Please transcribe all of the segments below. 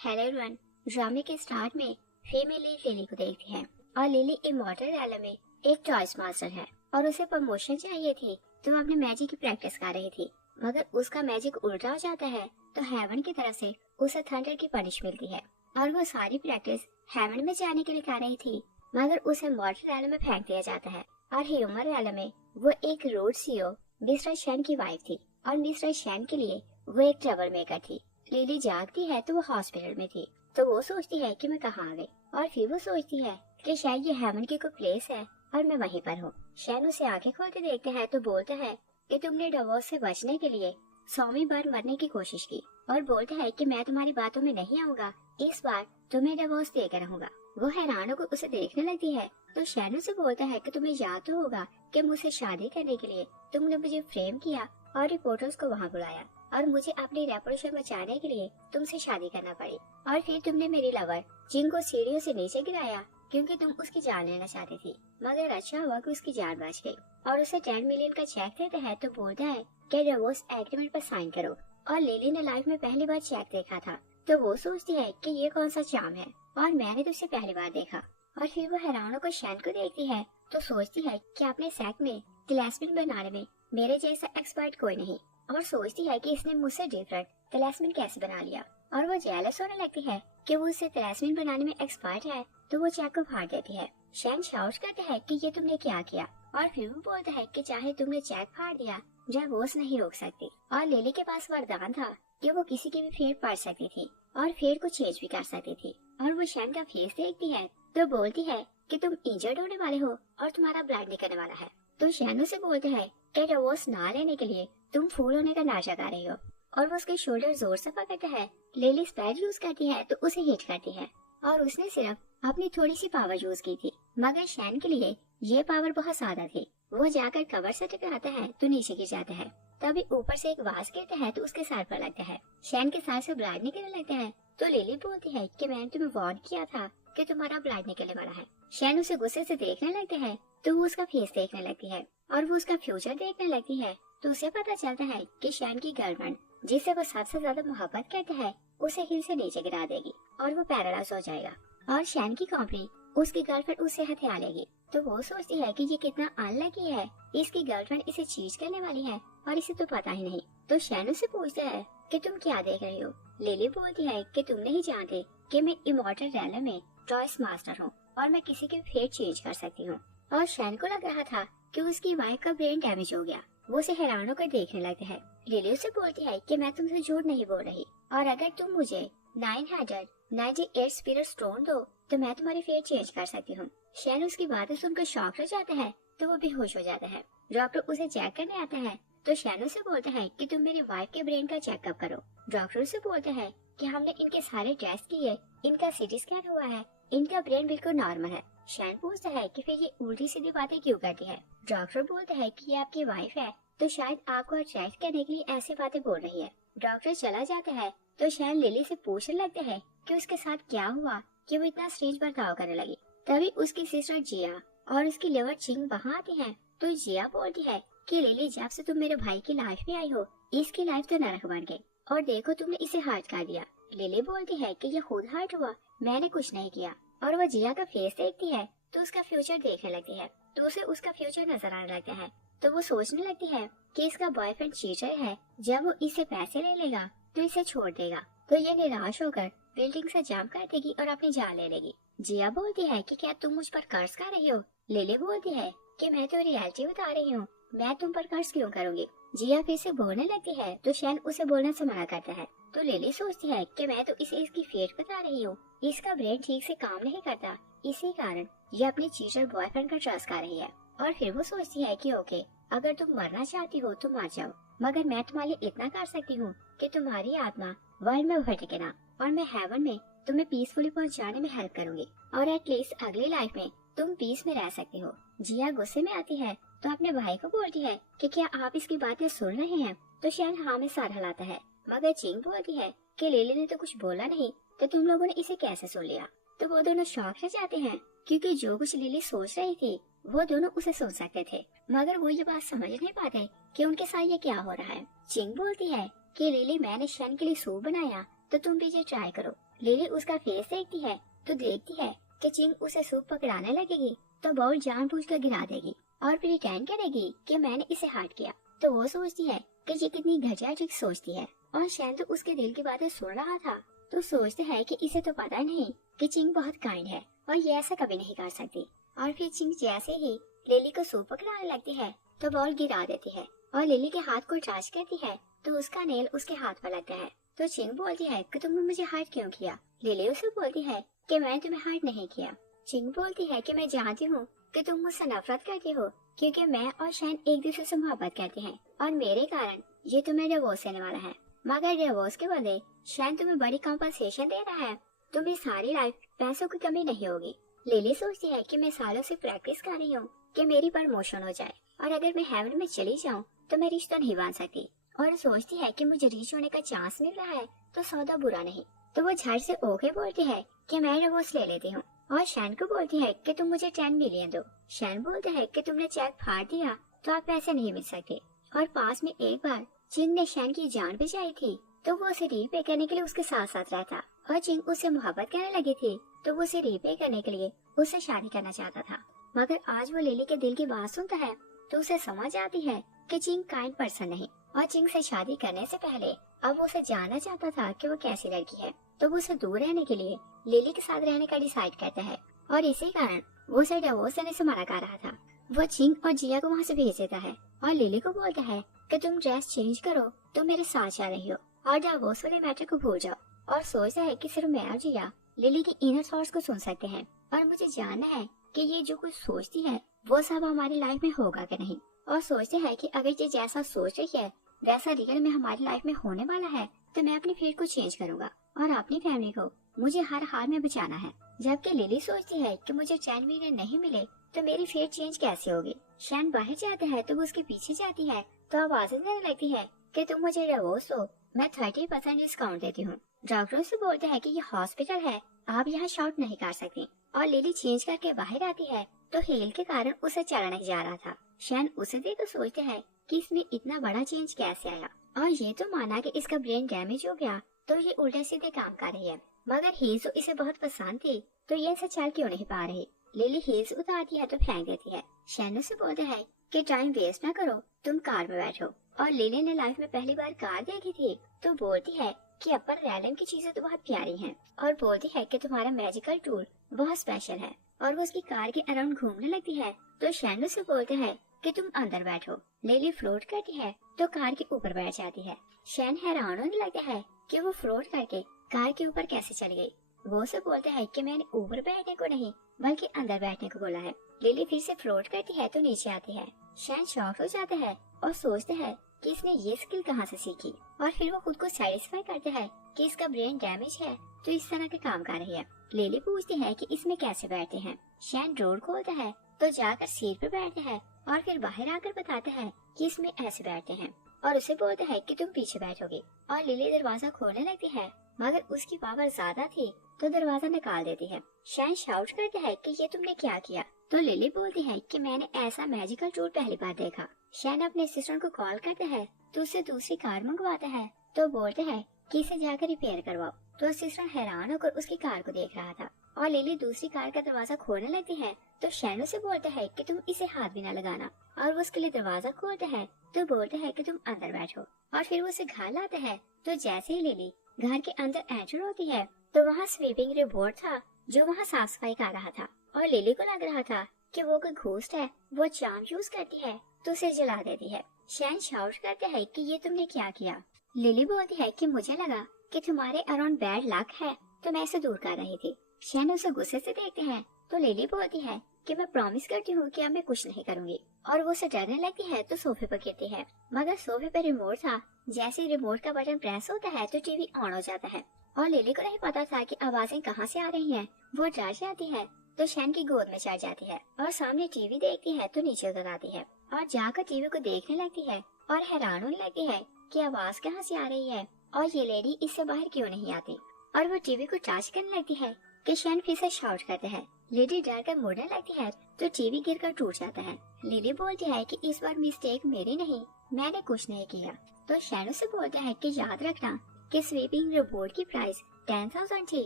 Hello everyone. ड्रामे के start में फीमेल लीड लिली को देखती है और लिली इमॉर्टल रैलम में एक टॉयज मास्टर है और उसे प्रमोशन चाहिए थी तो वो अपने मैजिक की प्रैक्टिस कर रही थी, मगर उसका मैजिक उल्टा हो जाता है तो हेवन की तरफ से उसे थंडर की पनिश मिलती है और वो सारी प्रैक्टिस हेवन में जाने के लिए कर रही थी, मगर उसे मॉर्टल रैलम में फेंक दिया जाता है और ह्यूमन रैलम में वो एक रूड सीईओ मिस्टर शेन की वाइफ थी और मिस्टर शेन के लिए वो एक ट्रबल मेकर थी। लिली जागती है तो वो हॉस्पिटल में थी, तो वो सोचती है कि मैं कहाँ आ गई और फिर वो सोचती है कि शायद ये हेवन की कोई प्लेस है और मैं वहीं पर हूँ। शैन उसे आंखें खोलते देखता है तो बोलता है कि तुमने डिवोर्स से बचने के लिए 100वीं बार मरने की कोशिश की और बोलता है कि मैं तुम्हारी बातों में नहीं आऊंगा, इस बार तुम्हें डिवोर्स देकर रहूंगा। वो हैरान होकर उसे देखने लगती है तो शैन उसे बोलता है कि तुम्हें याद तो होगा कि मुझसे शादी करने के लिए तुमने मुझे फ्रेम किया और रिपोर्टर्स को वहाँ बुलाया और मुझे अपनी रेपुटेशन बचाने के लिए तुमसे शादी करना पड़ी और फिर तुमने मेरी लवर जिंग को सीढ़ियों से नीचे गिराया क्योंकि तुम उसकी जान लेना चाहती थी, मगर अच्छा हुआ कि उसकी जान बच गई। और उसे 10 मिलियन का चेक देता है तो बोलता है कि डिवोर्स एग्रीमेंट पर साइन करो। और लिली ने लाइफ में पहली बार चेक देखा था तो वो सोचती है कि ये कौन सा चाम है और मैंने तो उसे पहली बार देखा। और फिर वो हैरान होकर शैन को देखती है तो सोचती है कि अपने सेट में तिलस्मिन बनाने में मेरे जैसा एक्सपर्ट कोई नहीं और सोचती है कि इसने मुझसे डिफरेंट तिलस्मिन कैसे बना लिया। और वो जेलस होने लगती है कि वो उससे तिलस्मिन बनाने में एक्सपर्ट है तो वो चेक को फाड़ देती है। शैन शाउट करता है कि ये तुमने क्या किया और फिर वो बोलता है कि चाहे तुमने चेक फाड़ दिया डिवोर्स नहीं रोक सकती। और लिली के पास वरदान था कि वो किसी की भी फेर पढ़ सकती थी और फेर को चेंज भी कर सकती थी। और वो शैन का फेस देखती है तो बोलती है कि तुम इंजर्ड होने वाले हो और तुम्हारा ब्लड निकलने वाला है। तो शैन उसे बोलते हैं कि डिवोर्स ना लेने के लिए तुम फूल होने का नाशा गा रही हो और वो उसके शोल्डर जोर से पकड़ता है। लिली स्पेल यूज करती है तो उसे हिट करती है और उसने सिर्फ अपनी थोड़ी सी पावर यूज की थी, मगर शैन के लिए ये पावर बहुत ज्यादा थी। वो जाकर कवर से टकराता है तो नीचे गिर जाता है, तभी ऊपर से एक वाज गिरता है तो उसके सर पर लगता है। शैन के सर से ब्लड निकलने लगता है तो लिली बोलती है कि मैंने तुम्हें वार्न किया था कि तुम्हारा ब्लड निकलने वाला है। शैन उसे गुस्से से देखने लगते हैं तो वो उसका फेस देखने लगती है और वो उसका फ्यूचर देखने लगती है तो उसे पता चलता है कि शैन की गर्लफ्रेंड जिससे वो सबसे ज्यादा मोहब्बत करता है उसे हिल से नीचे गिरा देगी और वो पैरालाइज हो जाएगा और शैन की कंपनी उसकी गर्लफ्रेंड उससे हथिया लेगी। तो वो सोचती है कि ये कितना अनलकी है, इसकी गर्लफ्रेंड इसे चीट करने वाली है और इसे तो पता ही नहीं। तो शैन उससे पूछता है कि तुम क्या देख रही हो। लिली बोलती है कि तुम नहीं जानते कि मैं इमॉर्टल रैलम में टॉयज मास्टर हूँ और मैं किसी की फेट चेंज कर सकती हूँ। और शैन को लग रहा था कि उसकी वाइफ का ब्रेन डैमेज हो गया। वो उसे हैरान होकर देखने लगते हैं। लिली उसे बोलती है कि मैं तुमसे झूठ नहीं बोल रही और अगर तुम मुझे 998 स्पिरिट स्टोन दो तो मैं तुम्हारी फेट चेंज कर सकती हूँ। शैन उसकी बातें सुनकर शॉक हो जाता है तो वो बेहोश हो जाता है। डॉक्टर उसे चेक करने आता है तो शैन उसे बोलता है कि तुम मेरी वाइफ के ब्रेन का चेकअप करो। डॉक्टर उसे बोलता है कि हमने इनके सारे टेस्ट किए, इनका सीटी स्कैन हुआ है, इनका ब्रेन बिल्कुल नॉर्मल है। शैन पूछता है कि फिर ये उल्टी सीधी बातें क्यों करती है। डॉक्टर बोलता है कि ये आपकी वाइफ है तो शायद आपको अट्रैक्ट करने के लिए ऐसी बातें बोल रही है। डॉक्टर चला जाता है तो शैन लिली से पूछने लगता है कि उसके साथ क्या हुआ कि वो इतना स्ट्रेंज बर्ताव करने लगी। तभी उसकी सिस्टर जिया और उसकी लिवर चिंग वहाँ आती है तो जिया बोलती है कि लिली जब से तुम मेरे भाई की लाइफ में आई हो इसकी लाइफ तो नरक बन गई और देखो तुमने इसे हर्ट कर दिया। लिली बोलती है कि ये खुद हर्ट हुआ, मैंने कुछ नहीं किया। और वह जिया का फेस देखती है तो उसका फ्यूचर देखने लगती है तो उसे उसका फ्यूचर नजर आने लगता है। तो वो सोचने लगती है कि इसका बॉयफ्रेंड चीटर है, जब वो इससे पैसे ले लेगा तो इसे छोड़ देगा। तो ये निराश होकर बिल्डिंग से जंप कर देगी और अपनी जान ले लेगी। जिया बोलती है कि क्या तुम मुझ पर कर्ज कर रही हो। लिली बोलती है कि मैं तो रियलिटी बता रही हूँ, मैं तुम पर कर्ज क्यों करूँगी। जिया फिर से बोलने लगती है तो शैन उसे बोलने से मना करता है। तो लिली सोचती है कि मैं तो इसे इसकी फेट बता रही हूँ, इसका ब्रेन ठीक से काम नहीं करता, इसी कारण ये अपने चीटर बॉयफ्रेंड का ट्रस्ट कर रही है। और फिर वो सोचती है कि ओके, अगर तुम मरना चाहती हो तो मर जाओ, मगर मैं तुम्हारे लिए इतना कर सकती हूँ कि तुम्हारी आत्मा वर्ल्ड में भटके ना और मैं हेवन में तुम्हें पीसफुली पहुँचाने में हेल्प करूंगी और एटलीस्ट अगली लाइफ में तुम पीस में रह सकती हो। जिया गुस्से में आती है तो अपने भाई को बोलती है कि क्या आप इसकी बातें सुन रहे हैं। तो शैन हाँ में सर हिलाता है, मगर चिंग बोलती है कि लिली ने तो कुछ बोला नहीं तो तुम लोगों ने इसे कैसे सुन लिया। तो वो दोनों शॉक रह जाते हैं क्योंकि जो कुछ लिली सोच रही थी वो दोनों उसे सुन सकते थे, मगर वो ये बात समझ नहीं पाते कि उनके साथ ये क्या हो रहा है। चिंग बोलती है कि लिली मैंने शैन के लिए सूप बनाया तो तुम भी ये ट्राई करो। लिली उसका फेस देखती है तो देखती है कि चिंग उसे सूप पकड़ाने लगेगी तो बाउल जानबूझकर गिरा देगी और प्रिटेंड करेगी कि मैंने इसे हर्ट किया। तो वो सोचती है कि ये कितनी घटिया ट्रिक सोचती है और शैन तो उसके दिल की बातें सुन रहा था। तो सोचते है कि इसे तो पता नहीं कि चिंग बहुत काइंड है और ये ऐसा कभी नहीं कर सकती। और फिर चिंग जैसे ही लिली को सूप पकड़ाने लगती है तो बॉल गिरा देती है और लिली के हाथ को टच करती है तो उसका नेल उसके हाथ पर लगता है। तो चिंग बोलती है कि तुमने मुझे हर्ट क्यों किया। लिली उसे बोलती है कि मैंने तुम्हें हर्ट नहीं किया। चिंग बोलती है कि मैं जानती हूँ कि तुम मुझसे नफरत करती हो क्योंकि मैं और शैन एक दूसरे से मोहब्बत करते हैं और मेरे कारण ये तुम्हें डिवोर्स देने वाला है। मगर डिवोर्स के बदले शैन तुम्हें बड़ी कॉम्पनसेशन दे रहा है। तुम्हें सारी लाइफ पैसों की कमी नहीं होगी। लिली सोचती है कि मैं सालों से प्रैक्टिस कर रही हूँ कि मेरी प्रमोशन हो जाए और अगर मैं हेवन में चली जाऊँ तो मैं रिश्ता नहीं बांध सकती। और सोचती है कि मुझे रीच होने का चांस मिल रहा है तो सौदा बुरा नहीं। तो वो झट से ओके बोलती है कि मैं डिवोर्स ले लेती हूँ और शैन को बोलती है कि तुम मुझे 10 मिलियन दो। शैन बोलते है कि तुमने चेक फाड़ दिया तो आप पैसे नहीं मिल सकते। और पास में एक बार चिंग ने शैन की जान बचाई थी तो वो उसे रीपे करने के लिए उसके साथ साथ रहता और चिंग उससे मोहब्बत करने लगी थी तो वो उसे रीपे करने के लिए उससे शादी करना चाहता था। मगर आज वो लिली के दिल की बात सुनता है तो उसे समझ आती है कि चिंग काइंड पर्सन नहीं और चिंग से शादी करने से पहले अब वो उसे जानना चाहता था कि वो कैसी लड़की है। तो वो उसे दूर रहने के लिए लिली के साथ रहने का डिसाइड करता है और इसी कारण वो उसे डिवोर्स देने से मना कर रहा था। वो चिंग और जिया को वहाँ से भेज देता है और लिली को बोलता है कि तुम ड्रेस चेंज करो तो मेरे साथ जा रही हो और डिवोर्स वाले मैटर को भूल जाओ। और सोचता है कि सिर्फ मैं और जिया लिली की इनर थॉट्स को सुन सकते हैं और मुझे जानना है कि ये जो कुछ सोचती है वो सब हमारी लाइफ में होगा कि नहीं। और सोचते हैं कि अगर ये जैसा सोच रही है वैसा रियल में हमारी लाइफ में होने वाला है तो मैं अपनी फेट को चेंज करूंगा और अपनी फैमिली को मुझे हर हाल में बचाना है। जबकि लिली सोचती है कि मुझे 10 मिलियन नहीं मिले तो मेरी फेट चेंज कैसे होगी। शैन बाहर जाता है तो वो उसके पीछे जाती है तो आवाजें देने लगती है कि तुम मुझे डिवोर्स दो, मैं 30% डिस्काउंट देती हूँ। डॉक्टर से बोलते हैं कि ये हॉस्पिटल है, आप यहाँ शॉट नहीं कर सकती। और लिली चेंज करके बाहर आती है तो हेल के कारण उसे चला नहीं जा रहा था। शैन उसे देख तो सोचते हैं कि इसमें इतना बड़ा चेंज कैसे आया और ये तो माना कि इसका ब्रेन डैमेज हो गया तो ये उल्टे सीधे काम कर रही है। मगर हील्स तो इसे बहुत पसंद थी तो ये इसे चल क्यों नहीं पा रही। लिली हील्स उतारती है तो फेंक देती है। शैन से बोलते हैं कि टाइम वेस्ट ना करो, तुम कार में बैठो। और लिली ने लाइफ में पहली बार कार देखी थी तो बोलती है कि अपर रैलम की चीजें तो बहुत प्यारी हैं और बोलती है कि तुम्हारा मैजिकल टूल बहुत स्पेशल है। और वो उसकी कार के अराउंड घूमने लगती है तो शैन से बोलते हैं कि तुम अंदर बैठो। लिली फ्लोट करती है तो कार के ऊपर बैठ जाती है। शैन हैरान होने लगता है कि वो फ्लोट करके कार के ऊपर कैसे चली गई। वो उसे बोलता है कि मैंने ऊपर बैठने को नहीं बल्कि अंदर बैठने को बोला है। लिली फिर से फ्लोट करती है तो नीचे आती है। शैन शॉक हो जाता है और सोचते है कि इसने ये स्किल कहाँ से सीखी। और फिर वो खुद को सेटिस्फाई करता है कि इसका ब्रेन डैमेज है तो इस तरह के काम कर रही है। लिली पूछती है कि इसमें कैसे बैठते हैं। शैन डोर खोलता है तो जाकर सीट पे बैठता है और फिर बाहर आकर बताता है कि इसमें ऐसे बैठते हैं और उसे बोलता है कि तुम पीछे बैठोगे। और लिली दरवाजा खोलने लगती है मगर उसकी पावर ज्यादा थी तो दरवाजा निकाल देती है। शैन शाउट करता है कि ये तुमने क्या किया। तो लिली बोलती है कि मैंने ऐसा मैजिकल टूल पहली बार देखा। शैन अपने असिस्टेंट को कॉल करता है तो उससे दूसरी कार मंगवाता है तो बोलते हैं कि इसे जाकर रिपेयर करवाओ। तो असिस्टेंट हैरान होकर उसकी कार को देख रहा था और लिली दूसरी कार का दरवाजा खोलने लगती है तो शैन से बोलता है कि तुम इसे हाथ भी न लगाना। और वो उसके लिए दरवाजा खोलता है तो बोलता है कि तुम अंदर बैठो। और फिर वो उसे घर लाता है तो जैसे ही लिली घर के अंदर एंटर होती है तो वहाँ स्वीपिंग रोबोट था जो वहाँ साफ सफाई कर रहा था। और लिली को लग रहा था कि वो कोई घोस्ट है। वो चार्म यूज करती है तो उसे जला देती है। शैन शाउट करता है कि ये तुमने क्या किया। लिली बोलती है कि मुझे लगा कि तुम्हारे अराउंड बैड लक है तो मैं इसे दूर कर रही थी। शैन उसे गुस्से से देखते हैं तो लिली बोलती है कि मैं प्रॉमिस करती हूँ कि अब मैं कुछ नहीं करूँगी। और वो उसे डरने लगती है तो सोफे पर गिरती है मगर सोफे पर रिमोट था। जैसे ही रिमोट का बटन प्रेस होता है तो टीवी ऑन हो जाता है और लिली को नहीं पता था कि आवाजें कहाँ से आ रही हैं। वो डर जाती है तो शैन की गोद में चढ़ जाती है और सामने टीवी देखती है तो नीचे उतर आती है और जाकर टीवी को देखने लगती है और हैरान होने लगती है कि आवाज कहाँ से आ रही है और ये लेडी इससे बाहर क्यों नहीं आती। और वो टीवी को टच करने लगती है कि शैन फिर से शाउट करते हैं। लेडी डर कर मुड़ने लगती है तो टीवी गिरकर टूट जाता है। लिली बोलती है कि इस बार मिस्टेक मेरी नहीं, मैंने कुछ नहीं किया। तो शैन से बोलता है कि याद रखना कि स्वीपिंग रोबोट की प्राइस 10,000 थी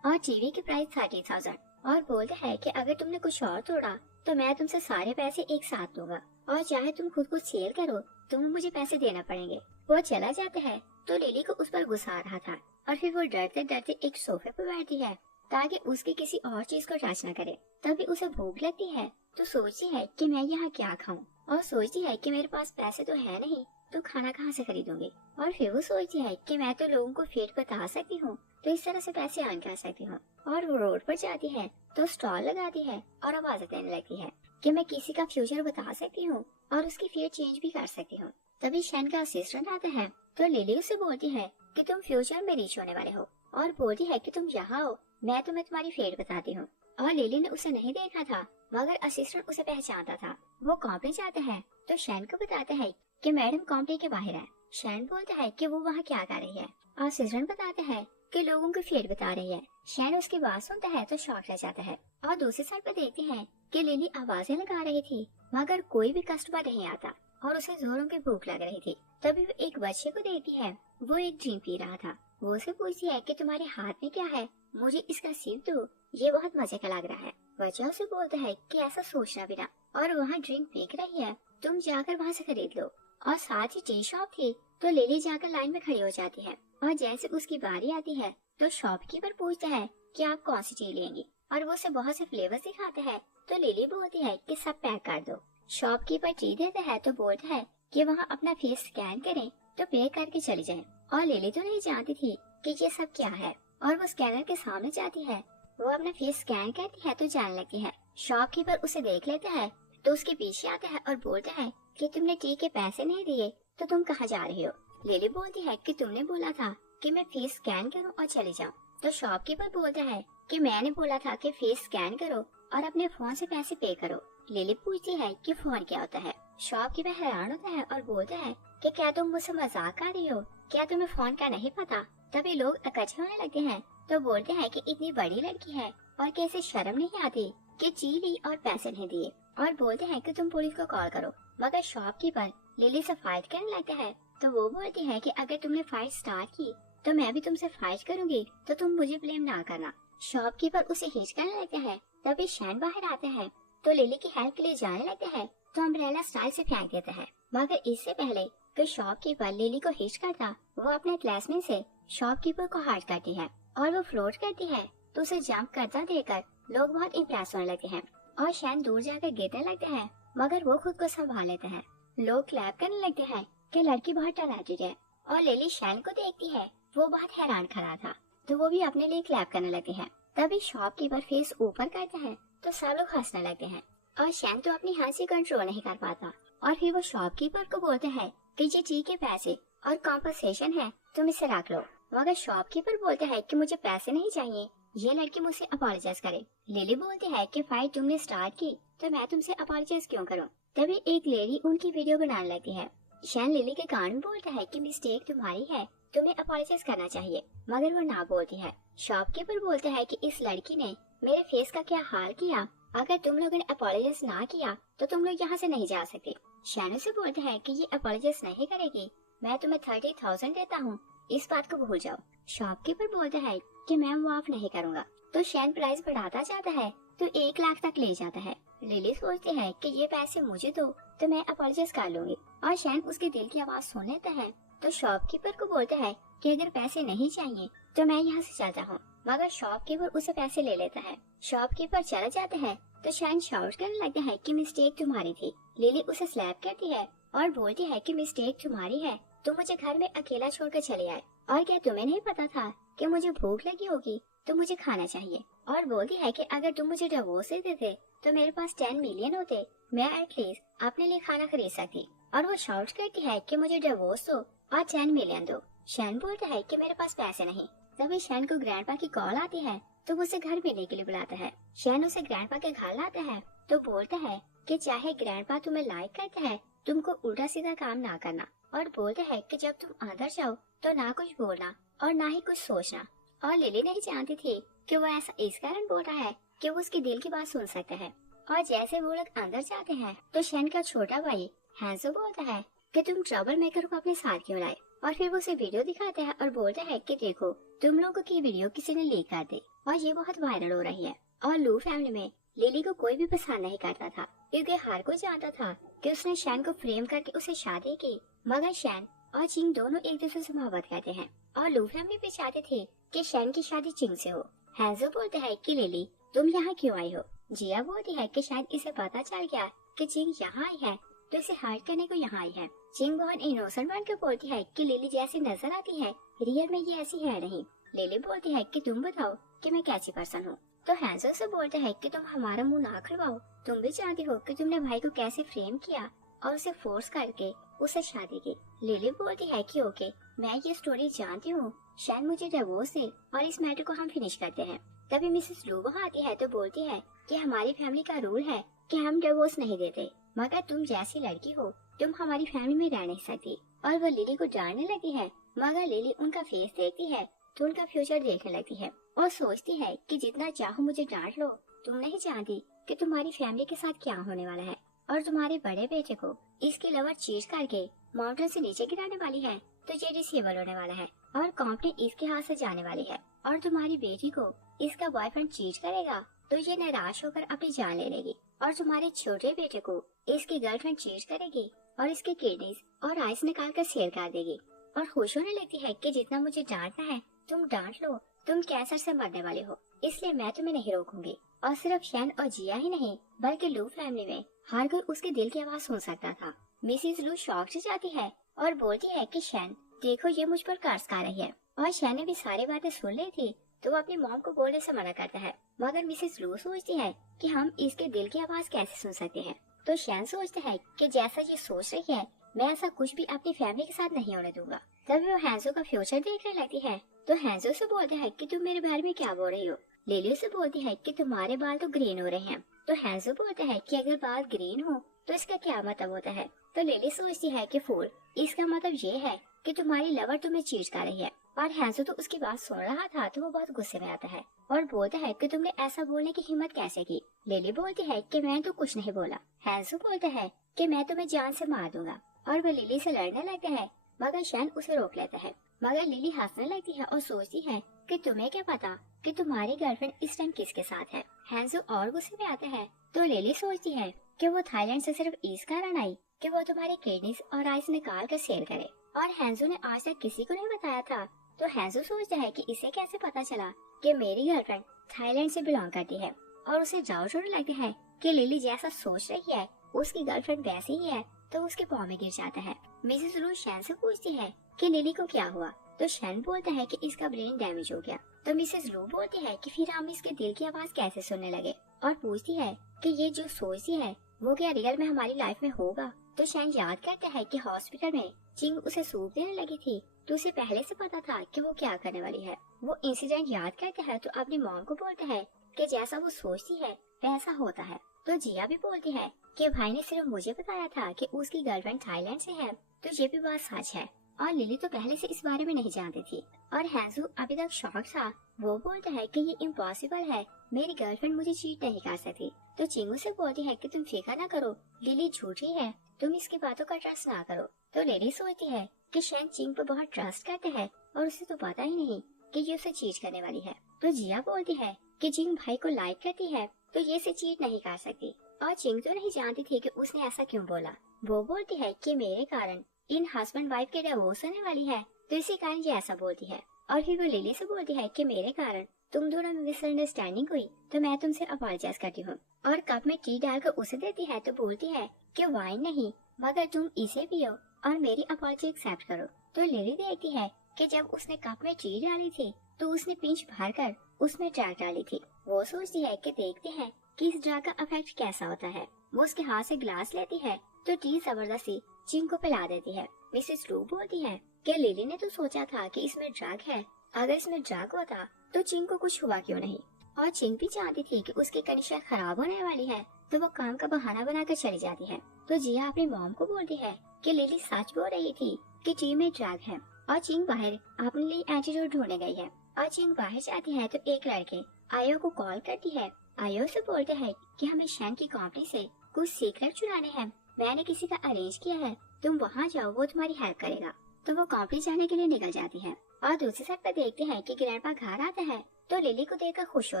और टीवी की प्राइस 30,000। और बोलता है कि अगर तुमने कुछ और तोड़ा तो मैं तुमसे सारे पैसे एक साथ दूंगा और चाहे तुम खुद को सेल करो तो मुझे पैसे देना पड़ेंगे। वो चला जाता है तो लिली को उस पर गुस्सा आ रहा था और फिर वो डरते डरते एक सोफे पर बैठती है ताकि उसकी किसी और चीज को टच न करे। तभी उसे भूख लगती है तो सोचती है कि मैं यहाँ क्या खाऊं और सोचती है कि मेरे पास पैसे तो है नहीं तो खाना कहाँ से खरीदूंगी। और फिर वो सोचती है कि मैं तो लोगों को फेट बता सकती हूँ तो इस तरह से पैसे अर्न कर सकती हूँ। और वो रोड पर जाती है तो स्टॉल लगाती है और आवाज देने लगती है कि मैं किसी का फ्यूचर बता सकती हूँ और उसकी फेट चेंज भी कर सकती हूँ। तभी शैन का असिस्टेंट आता है तो लिली उसे बोलती है कि तुम फ्यूचर में रीच होने वाले हो और बोलती है कि तुम यहाँ हो, मैं तुम्हें तुम्हारी फेट बताती हूँ। और लिली ने उसे नहीं देखा था मगर असिस्टेंट उसे पहचानता था। वो कंपनी जाता है तो शैन को बताता है कि मैडम कंपनी के बाहर है। शैन बोलता है कि वो वहाँ क्या कर रही है। असिस्टेंट बताता है कि लोगों की फेट बता रही है। शैन उसकी बात सुनता है तो शॉक रह जाता है और दूसरी साइड पर देखते हैं कि लिली आवाजें लगा रही थी मगर कोई भी कस्टमर नहीं आता और उसे जोरों की भूख लग रही थी। तभी वो एक बच्चे को देखती है, वो एक ड्रिंक पी रहा था। वो उसे पूछती है कि तुम्हारे हाथ में क्या है, मुझे इसका सिप दो, ये बहुत मजे का लग रहा है। बच्चा उसे बोलता है कि ऐसा सोचना भी ना, और वहाँ ड्रिंक बिक रही है, तुम जाकर वहाँ से खरीद लो। और साथ ही टी शॉप थी तो लिली जाकर लाइन में खड़ी हो जाती है और जैसे उसकी बारी आती है तो शॉपकीपर पूछता है कि आप कौन सी टी लेंगी और वो उसे बहुत से फ्लेवर्स दिखाते हैं तो लिली बोलती है कि सब पैक कर दो। शॉपकीपर टी देता है तो बोलता है कि वहाँ अपना फेस स्कैन करें तो पे करके चली जाए। और लिली तो नहीं जानती थी कि ये सब क्या है और वो स्कैनर के सामने जाती है। वो अपना फेस स्कैन करती है तो जानने लगती है। शॉपकीपर उसे देख लेता है तो उसके पीछे आता है और बोलता है कि तुमने टी के पैसे नहीं दिए तो तुम कहाँ जा रही हो। लिली बोलती है कि तुमने बोला था कि मैं फेस स्कैन करूं और चली जाऊं। तो शॉपकीपर बोलता है कि मैंने बोला था कि फेस स्कैन करो और अपने फोन से पैसे पे करो। लिली पूछती है कि फोन क्या होता है। शॉपकीपर हैरान होता है और बोलता है कि क्या तुम मुझसे मजाक कर रही हो, क्या तुम्हें फोन का नहीं पता। तभी लोग इकट्ठे होने लगते हैं तो बोलते हैं कि इतनी बड़ी लड़की है और कैसे शर्म नहीं आती कि ची ली और पैसे नहीं दिए, और बोलते हैं कि तुम पुलिस को कॉल करो। मगर शॉपकीपर लिली से फाइट करने लगता है तो वो बोलती है कि अगर तुमने फाइट स्टार्ट की तो मैं भी तुमसे फाइट करूंगी तो तुम मुझे ब्लेम ना करना। शॉपकीपर उसे हिच करने लगता है। तभी शैन बाहर आता है तो लिली की हेल्प के लिए जाने लगता है तो अम्ब्रेला स्टाइल से फेंक देता है। मगर इससे पहले कि शॉपकीपर लिली को हिच करता, वो अपने क्लासमेट से शॉपकीपर को हार्ट करती है और वो फ्लोट करती है तो उसे जंप करता देखकर लोग बहुत इम्प्रेस होने लगते हैं और शैन दूर जाकर गिरने लगते हैं मगर वो खुद को संभाल लेते हैं। लोग क्लैप करने लगते हैं कि लड़की बहुत टैलेंटेड है और लिली शैन को देखती है, वो बहुत हैरान खड़ा था तो वो भी अपने लिए क्लैप करने लगती है। तभी शॉपकीपर फेस ऊपर करता है तो सब लोग हंसने लगते हैं और शैन तो अपनी हंसी कंट्रोल नहीं कर पाता और फिर वो शॉपकीपर को बोलते हैं कि ये टी के पैसे और कॉम्पनसेशन है, तुम इसे रख लो। मगर शॉपकीपर बोलते हैं कि मुझे पैसे नहीं चाहिए, ये लड़की मुझसे अपॉलोजाइज करे। लिली बोलती है कि फाइट तुमने स्टार्ट की तो मैं तुमसे अपॉलोजाइज क्यों करूं। तभी एक लेडी उनकी वीडियो बनाने लगती है। शैन लिली के कान में बोलता है कि मिस्टेक तुम्हारी है, तुम्हें अपॉलोजाइज करना चाहिए, मगर वो ना बोलती है। शॉपकीपर बोलता है कि इस लड़की ने मेरे फेस का क्या हाल किया, अगर तुम लोगों ने अपॉलोजाइज ना किया तो तुम लोग यहाँ से नहीं जा सकते। शैन से बोलता है कि ये अपॉलोजाइज नहीं करेगी, मैं तुम्हें 30,000 देता हूँ, इस बात को भूल जाओ। शॉपकीपर बोलता है कि मैं माफ नहीं करूँगा। तो शैन प्राइस बढ़ाता जाता है तो 1 लाख तक ले जाता है। लिली सोचती है कि ये पैसे मुझे दो तो मैं अपॉलोजाइज कर लूंगी, और शैन उसके दिल की आवाज सुन लेता है तो शॉपकीपर को बोलता है कि अगर पैसे नहीं चाहिए तो मैं यहाँ से चलता हूँ। मगर शॉपकीपर उसे पैसे ले लेता है। शॉपकीपर चला जाता है तो शैन शाउट करने लगता है कि मिस्टेक तुम्हारी थी। लिली उसे स्लैप करती है और बोलती है कि मिस्टेक तुम्हारी है, तुम मुझे घर में अकेला छोड़कर चले आए, और क्या तुम्हें नहीं पता था कि मुझे भूख लगी होगी तो मुझे खाना चाहिए। और बोलती है कि अगर तुम मुझे डिवोर्स देते थे तो मेरे पास 10 मिलियन होते, मैं एटलीस्ट अपने लिए खाना खरीद सकती। और वो शाउट करती है कि मुझे डिवोर्स दो और 10 मिलियन दो। शैन बोलता है कि मेरे पास पैसे नहीं। तभी शैन को ग्रैंडपा की कॉल आती है तो वो उसे घर मिलने के लिए बुलाता है। शैन उसे ग्रैंडपा के घर लाता है तो बोलता है कि चाहे ग्रैंडपा तुम्हें लाइक करता है, तुमको उल्टा सीधा काम ना करना, और बोलता है कि जब तुम अंदर जाओ तो ना कुछ बोलना और ना ही कुछ सोचना। और लिली नहीं जानती थी कि वो ऐसा इस कारण बोल रहा है कि वो उसके दिल की बात सुन सकता है। और जैसे वो लोग अंदर जाते हैं तो शैन का छोटा भाई हैंसो बोलता है कि तुम ट्रबल मेकर को अपने साथ क्यों लाए, और फिर वो उसे वीडियो दिखाता है और बोलता है कि देखो तुम लोगों की वीडियो किसी ने लीक कर दी और ये बहुत वायरल हो रही है। और लू फैमिली में लिली को कोई भी पसंद नहीं करता था, क्योंकि हर कोई जानता था कि उसने शैन को फ्रेम करके उसे शादी की। मगर शैन और चिंग दोनों एक दूसरे से मोहब्बत करते हैं और लू फैमिली भी चाहते थे कि शैन की शादी चिंग से हो। हैंजो बोलते हैं कि लिली तुम यहाँ क्यों आई हो। जिया बोलती है कि शायद इसे पता चल गया कि चिंग यहाँ आई है तो इसे हर्ट करने को यहाँ आई है। चिंग बहुत इनोसेंट बनकर बोलती है कि लिली जैसी नजर आती है रियल में ये ऐसी है नहीं। लिली बोलती है कि तुम बताओ कि मैं कैसी पर्सन हूँ। तो हैंजो से बोलते हैं कि तुम हमारा मुंह ना खुलवाओ, तुम भी जानती हो कि तुमने भाई को कैसे फ्रेम किया और उसे फोर्स करके उसे शादी की। लिली बोलती है कि ओके मैं ये स्टोरी जानती हूँ, शैन मुझे डिवोर्स दे और इस मैटर को हम फिनिश करते हैं। तभी मिसेस लू वहाँ आती है तो बोलती है कि हमारी फैमिली का रूल है कि हम डिवोर्स नहीं देते, मगर तुम जैसी लड़की हो तुम हमारी फैमिली में रह नहीं सकती। और वो लिली को डांटने लगती है, मगर लिली उनका फेस देखती है तो उनका फ्यूचर देखने लगती है और सोचती है कि जितना चाहो मुझे डांट लो, तुम नहीं जानती कि तुम्हारी फैमिली के साथ क्या होने वाला है। और तुम्हारे बड़े बेटे को इसके लवर चीज करके माउंटेन से नीचे गिराने वाली है तो ये डिसेबल होने वाला है और कंपनी इसके हाथ से जाने वाली है। और तुम्हारी बेटी को इसका बॉयफ्रेंड चीट करेगा तो ये निराश होकर अपनी जान ले लेगी। और तुम्हारे छोटे बेटे को इसकी गर्लफ्रेंड चीट करेगी और इसके किडनीज और आइस निकाल कर शेयर कर देगी और खुश होने लगती है कि जितना मुझे डांटना है तुम डांट लो, तुम कैंसर से मरने वाले हो, इसलिए मैं तुम्हें नहीं रोकूंगी। और सिर्फ शैन और जिया ही नहीं बल्कि लू फैमिली में हर कोई उसके दिल की आवाज सुन सकता था। मिसेस लू शॉक से जाती है और बोलती है कि शैन देखो ये मुझ पर कर्ज कर रही है। और शैन ने भी सारी बातें सुन ली थी तो वो अपनी मॉम को बोलने से मना करता है, मगर मिसेस लू सोचती है कि हम इसके दिल की आवाज कैसे सुन सकते हैं। तो शैन सोचता है कि जैसा ये सोच रही है मैं ऐसा कुछ भी अपनी फैमिली के साथ नहीं होने दूंगा। तभी वो हैंजो का फ्यूचर देखने लगती है तो हैंजो से बोलते हैं कि तुम मेरे बारे में क्या बोल रही हो। लिली से बोलती है कि तुम्हारे बाल तो ग्रीन हो रहे हैं। तो हैंजो बोलता है कि अगर बाल ग्रीन हो तो इसका क्या मतलब होता है। तो लिली सोचती है कि फूल इसका मतलब ये है कि तुम्हारी लवर तुम्हें चीट कर रही है। और हैंजो तो उसकी बात सुन रहा था तो वो बहुत गुस्से में आता है और बोलता है कि तुमने ऐसा बोलने की हिम्मत कैसे की। लिली बोलती है कि मैं तो कुछ नहीं बोला। हैंजो बोलता है कि मैं तुम्हें जान से मार दूंगा और वो लिली से लड़ने लगता है, मगर शैन उसे रोक लेता है। मगर लिली हंसने लगती है और सोचती है कि तुम्हें क्या पता कि तुम्हारी गर्लफ्रेंड इस टाइम किसके साथ है। हैंजो और गुस्से में आता है तो लिली सोचती है कि वो थाईलैंड से सिर्फ इस कारण आई कि वो तुम्हारी किडनीज और आइस निकाल कर सेल करे। और हैंजो ने आज तक किसी को नहीं बताया था तो हैंजो सोचता है कि इसे कैसे पता चला कि मेरी गर्लफ्रेंड थाईलैंड से बिलोंग करती है। और उसे डाउट होने लगता है कि लिली जैसा सोच रही है उसकी गर्लफ्रेंड वैसी ही है तो उसके पाँव में गिर जाता है। मिसेस लू शैन से पूछती है कि लिली को क्या हुआ तो शैन बोलता है कि इसका ब्रेन डैमेज हो गया। तो मिसेस लू बोलती है कि फिर हम इसके दिल की आवाज कैसे सुनने लगे और पूछती है कि ये जो सोचती है वो क्या रियल में हमारी लाइफ में होगा। तो शैन याद करता है कि हॉस्पिटल में चिंग उसे सूप देने लगी थी तो उसे पहले से पता था कि वो क्या करने वाली है। वो इंसिडेंट याद करता है तो अपनी मॉम को बोलता है कि जैसा वो सोचती है वैसा होता है। तो जिया भी बोलती है कि भाई ने सिर्फ मुझे बताया था कि उसकी गर्लफ्रेंड थाईलैंड से है तो ये भी बात सच है। और लिली तो पहले से इस बारे में नहीं जानती थी। और हैंजू अभी तक शॉक था, वो बोलता है कि ये इम्पॉसिबल है, मेरी गर्लफ्रेंड मुझे चीट नहीं कर सकती। तो चिंगू से बोलती है कि तुम फिक्र ना करो, लिली झूठी है, तुम इसकी बातों का ट्रस्ट ना करो। तो लिली सोचती है कि शैन चिंग पर बहुत ट्रस्ट करते हैं और उसे तो पता ही नहीं कि ये उसे चीट करने वाली है। तो जिया बोलती है कि चिंग भाई को लाइक करती है तो ये इसे चीट नहीं कर सकती। और चिंग तो नहीं जानती थी कि उसने ऐसा क्यों बोला। वो बोलती है कि मेरे कारण इन हस्बैंड वाइफ के डिवोर्स होने वाली है तो इसी कारण ये ऐसा बोलती है। और फिर वो लिली से बोलती है कि मेरे कारण तुम दोनों में मिसअंडरस्टैंडिंग हुई तो मैं तुमसे अपॉलोजाइज करती हूँ। और कप में टी डालकर उसे देती है तो बोलती है कि वाइन नहीं मगर तुम इसे पियो और मेरी अपॉलजी एक्सेप्ट करो। तो लिली देखती है कि जब उसने कप में टी डाली थी तो उसने पिंच भर कर उसमें ड्रग डाली थी। वो सोचती है कि देखते हैं कि इस ड्रग का इफेक्ट कैसा होता है। वो उसके हाथ से ग्लास लेती है तो टी जबरदस्ती चिंग को पिला देती है। मिसेस लू बोलती है कि लिली ने तो सोचा था कि इसमें ड्रग है, अगर इसमें ड्रग होता तो चिंग को कुछ हुआ क्यों नहीं। और चिंग भी जानती थी कि उसकी कंडीशन खराब होने वाली है तो वो काम का बहाना बनाकर चली जाती है। तो जिया अपनी मॉम को बोलती है कि लिली सच बोल रही थी कि टी में ड्रग है। और चिंग बाहर अपने लिए एंटीडोट ढूंढने गई है। और चिंग बाहर जाती है तो एक लड़के आयो को कॉल करती है। आयो से बोलते हैं कि हमें शैन की कंपनी से कुछ सीक्रेट चुराने हैं, मैंने किसी का अरेंज किया है, तुम वहाँ जाओ, वो तुम्हारी हेल्प करेगा। तो वो कंपनी जाने के लिए निकल जाती है। और दूसरी साइड पर देखते हैं कि ग्रैंडपा घर आता है तो लिली को देखकर खुश हो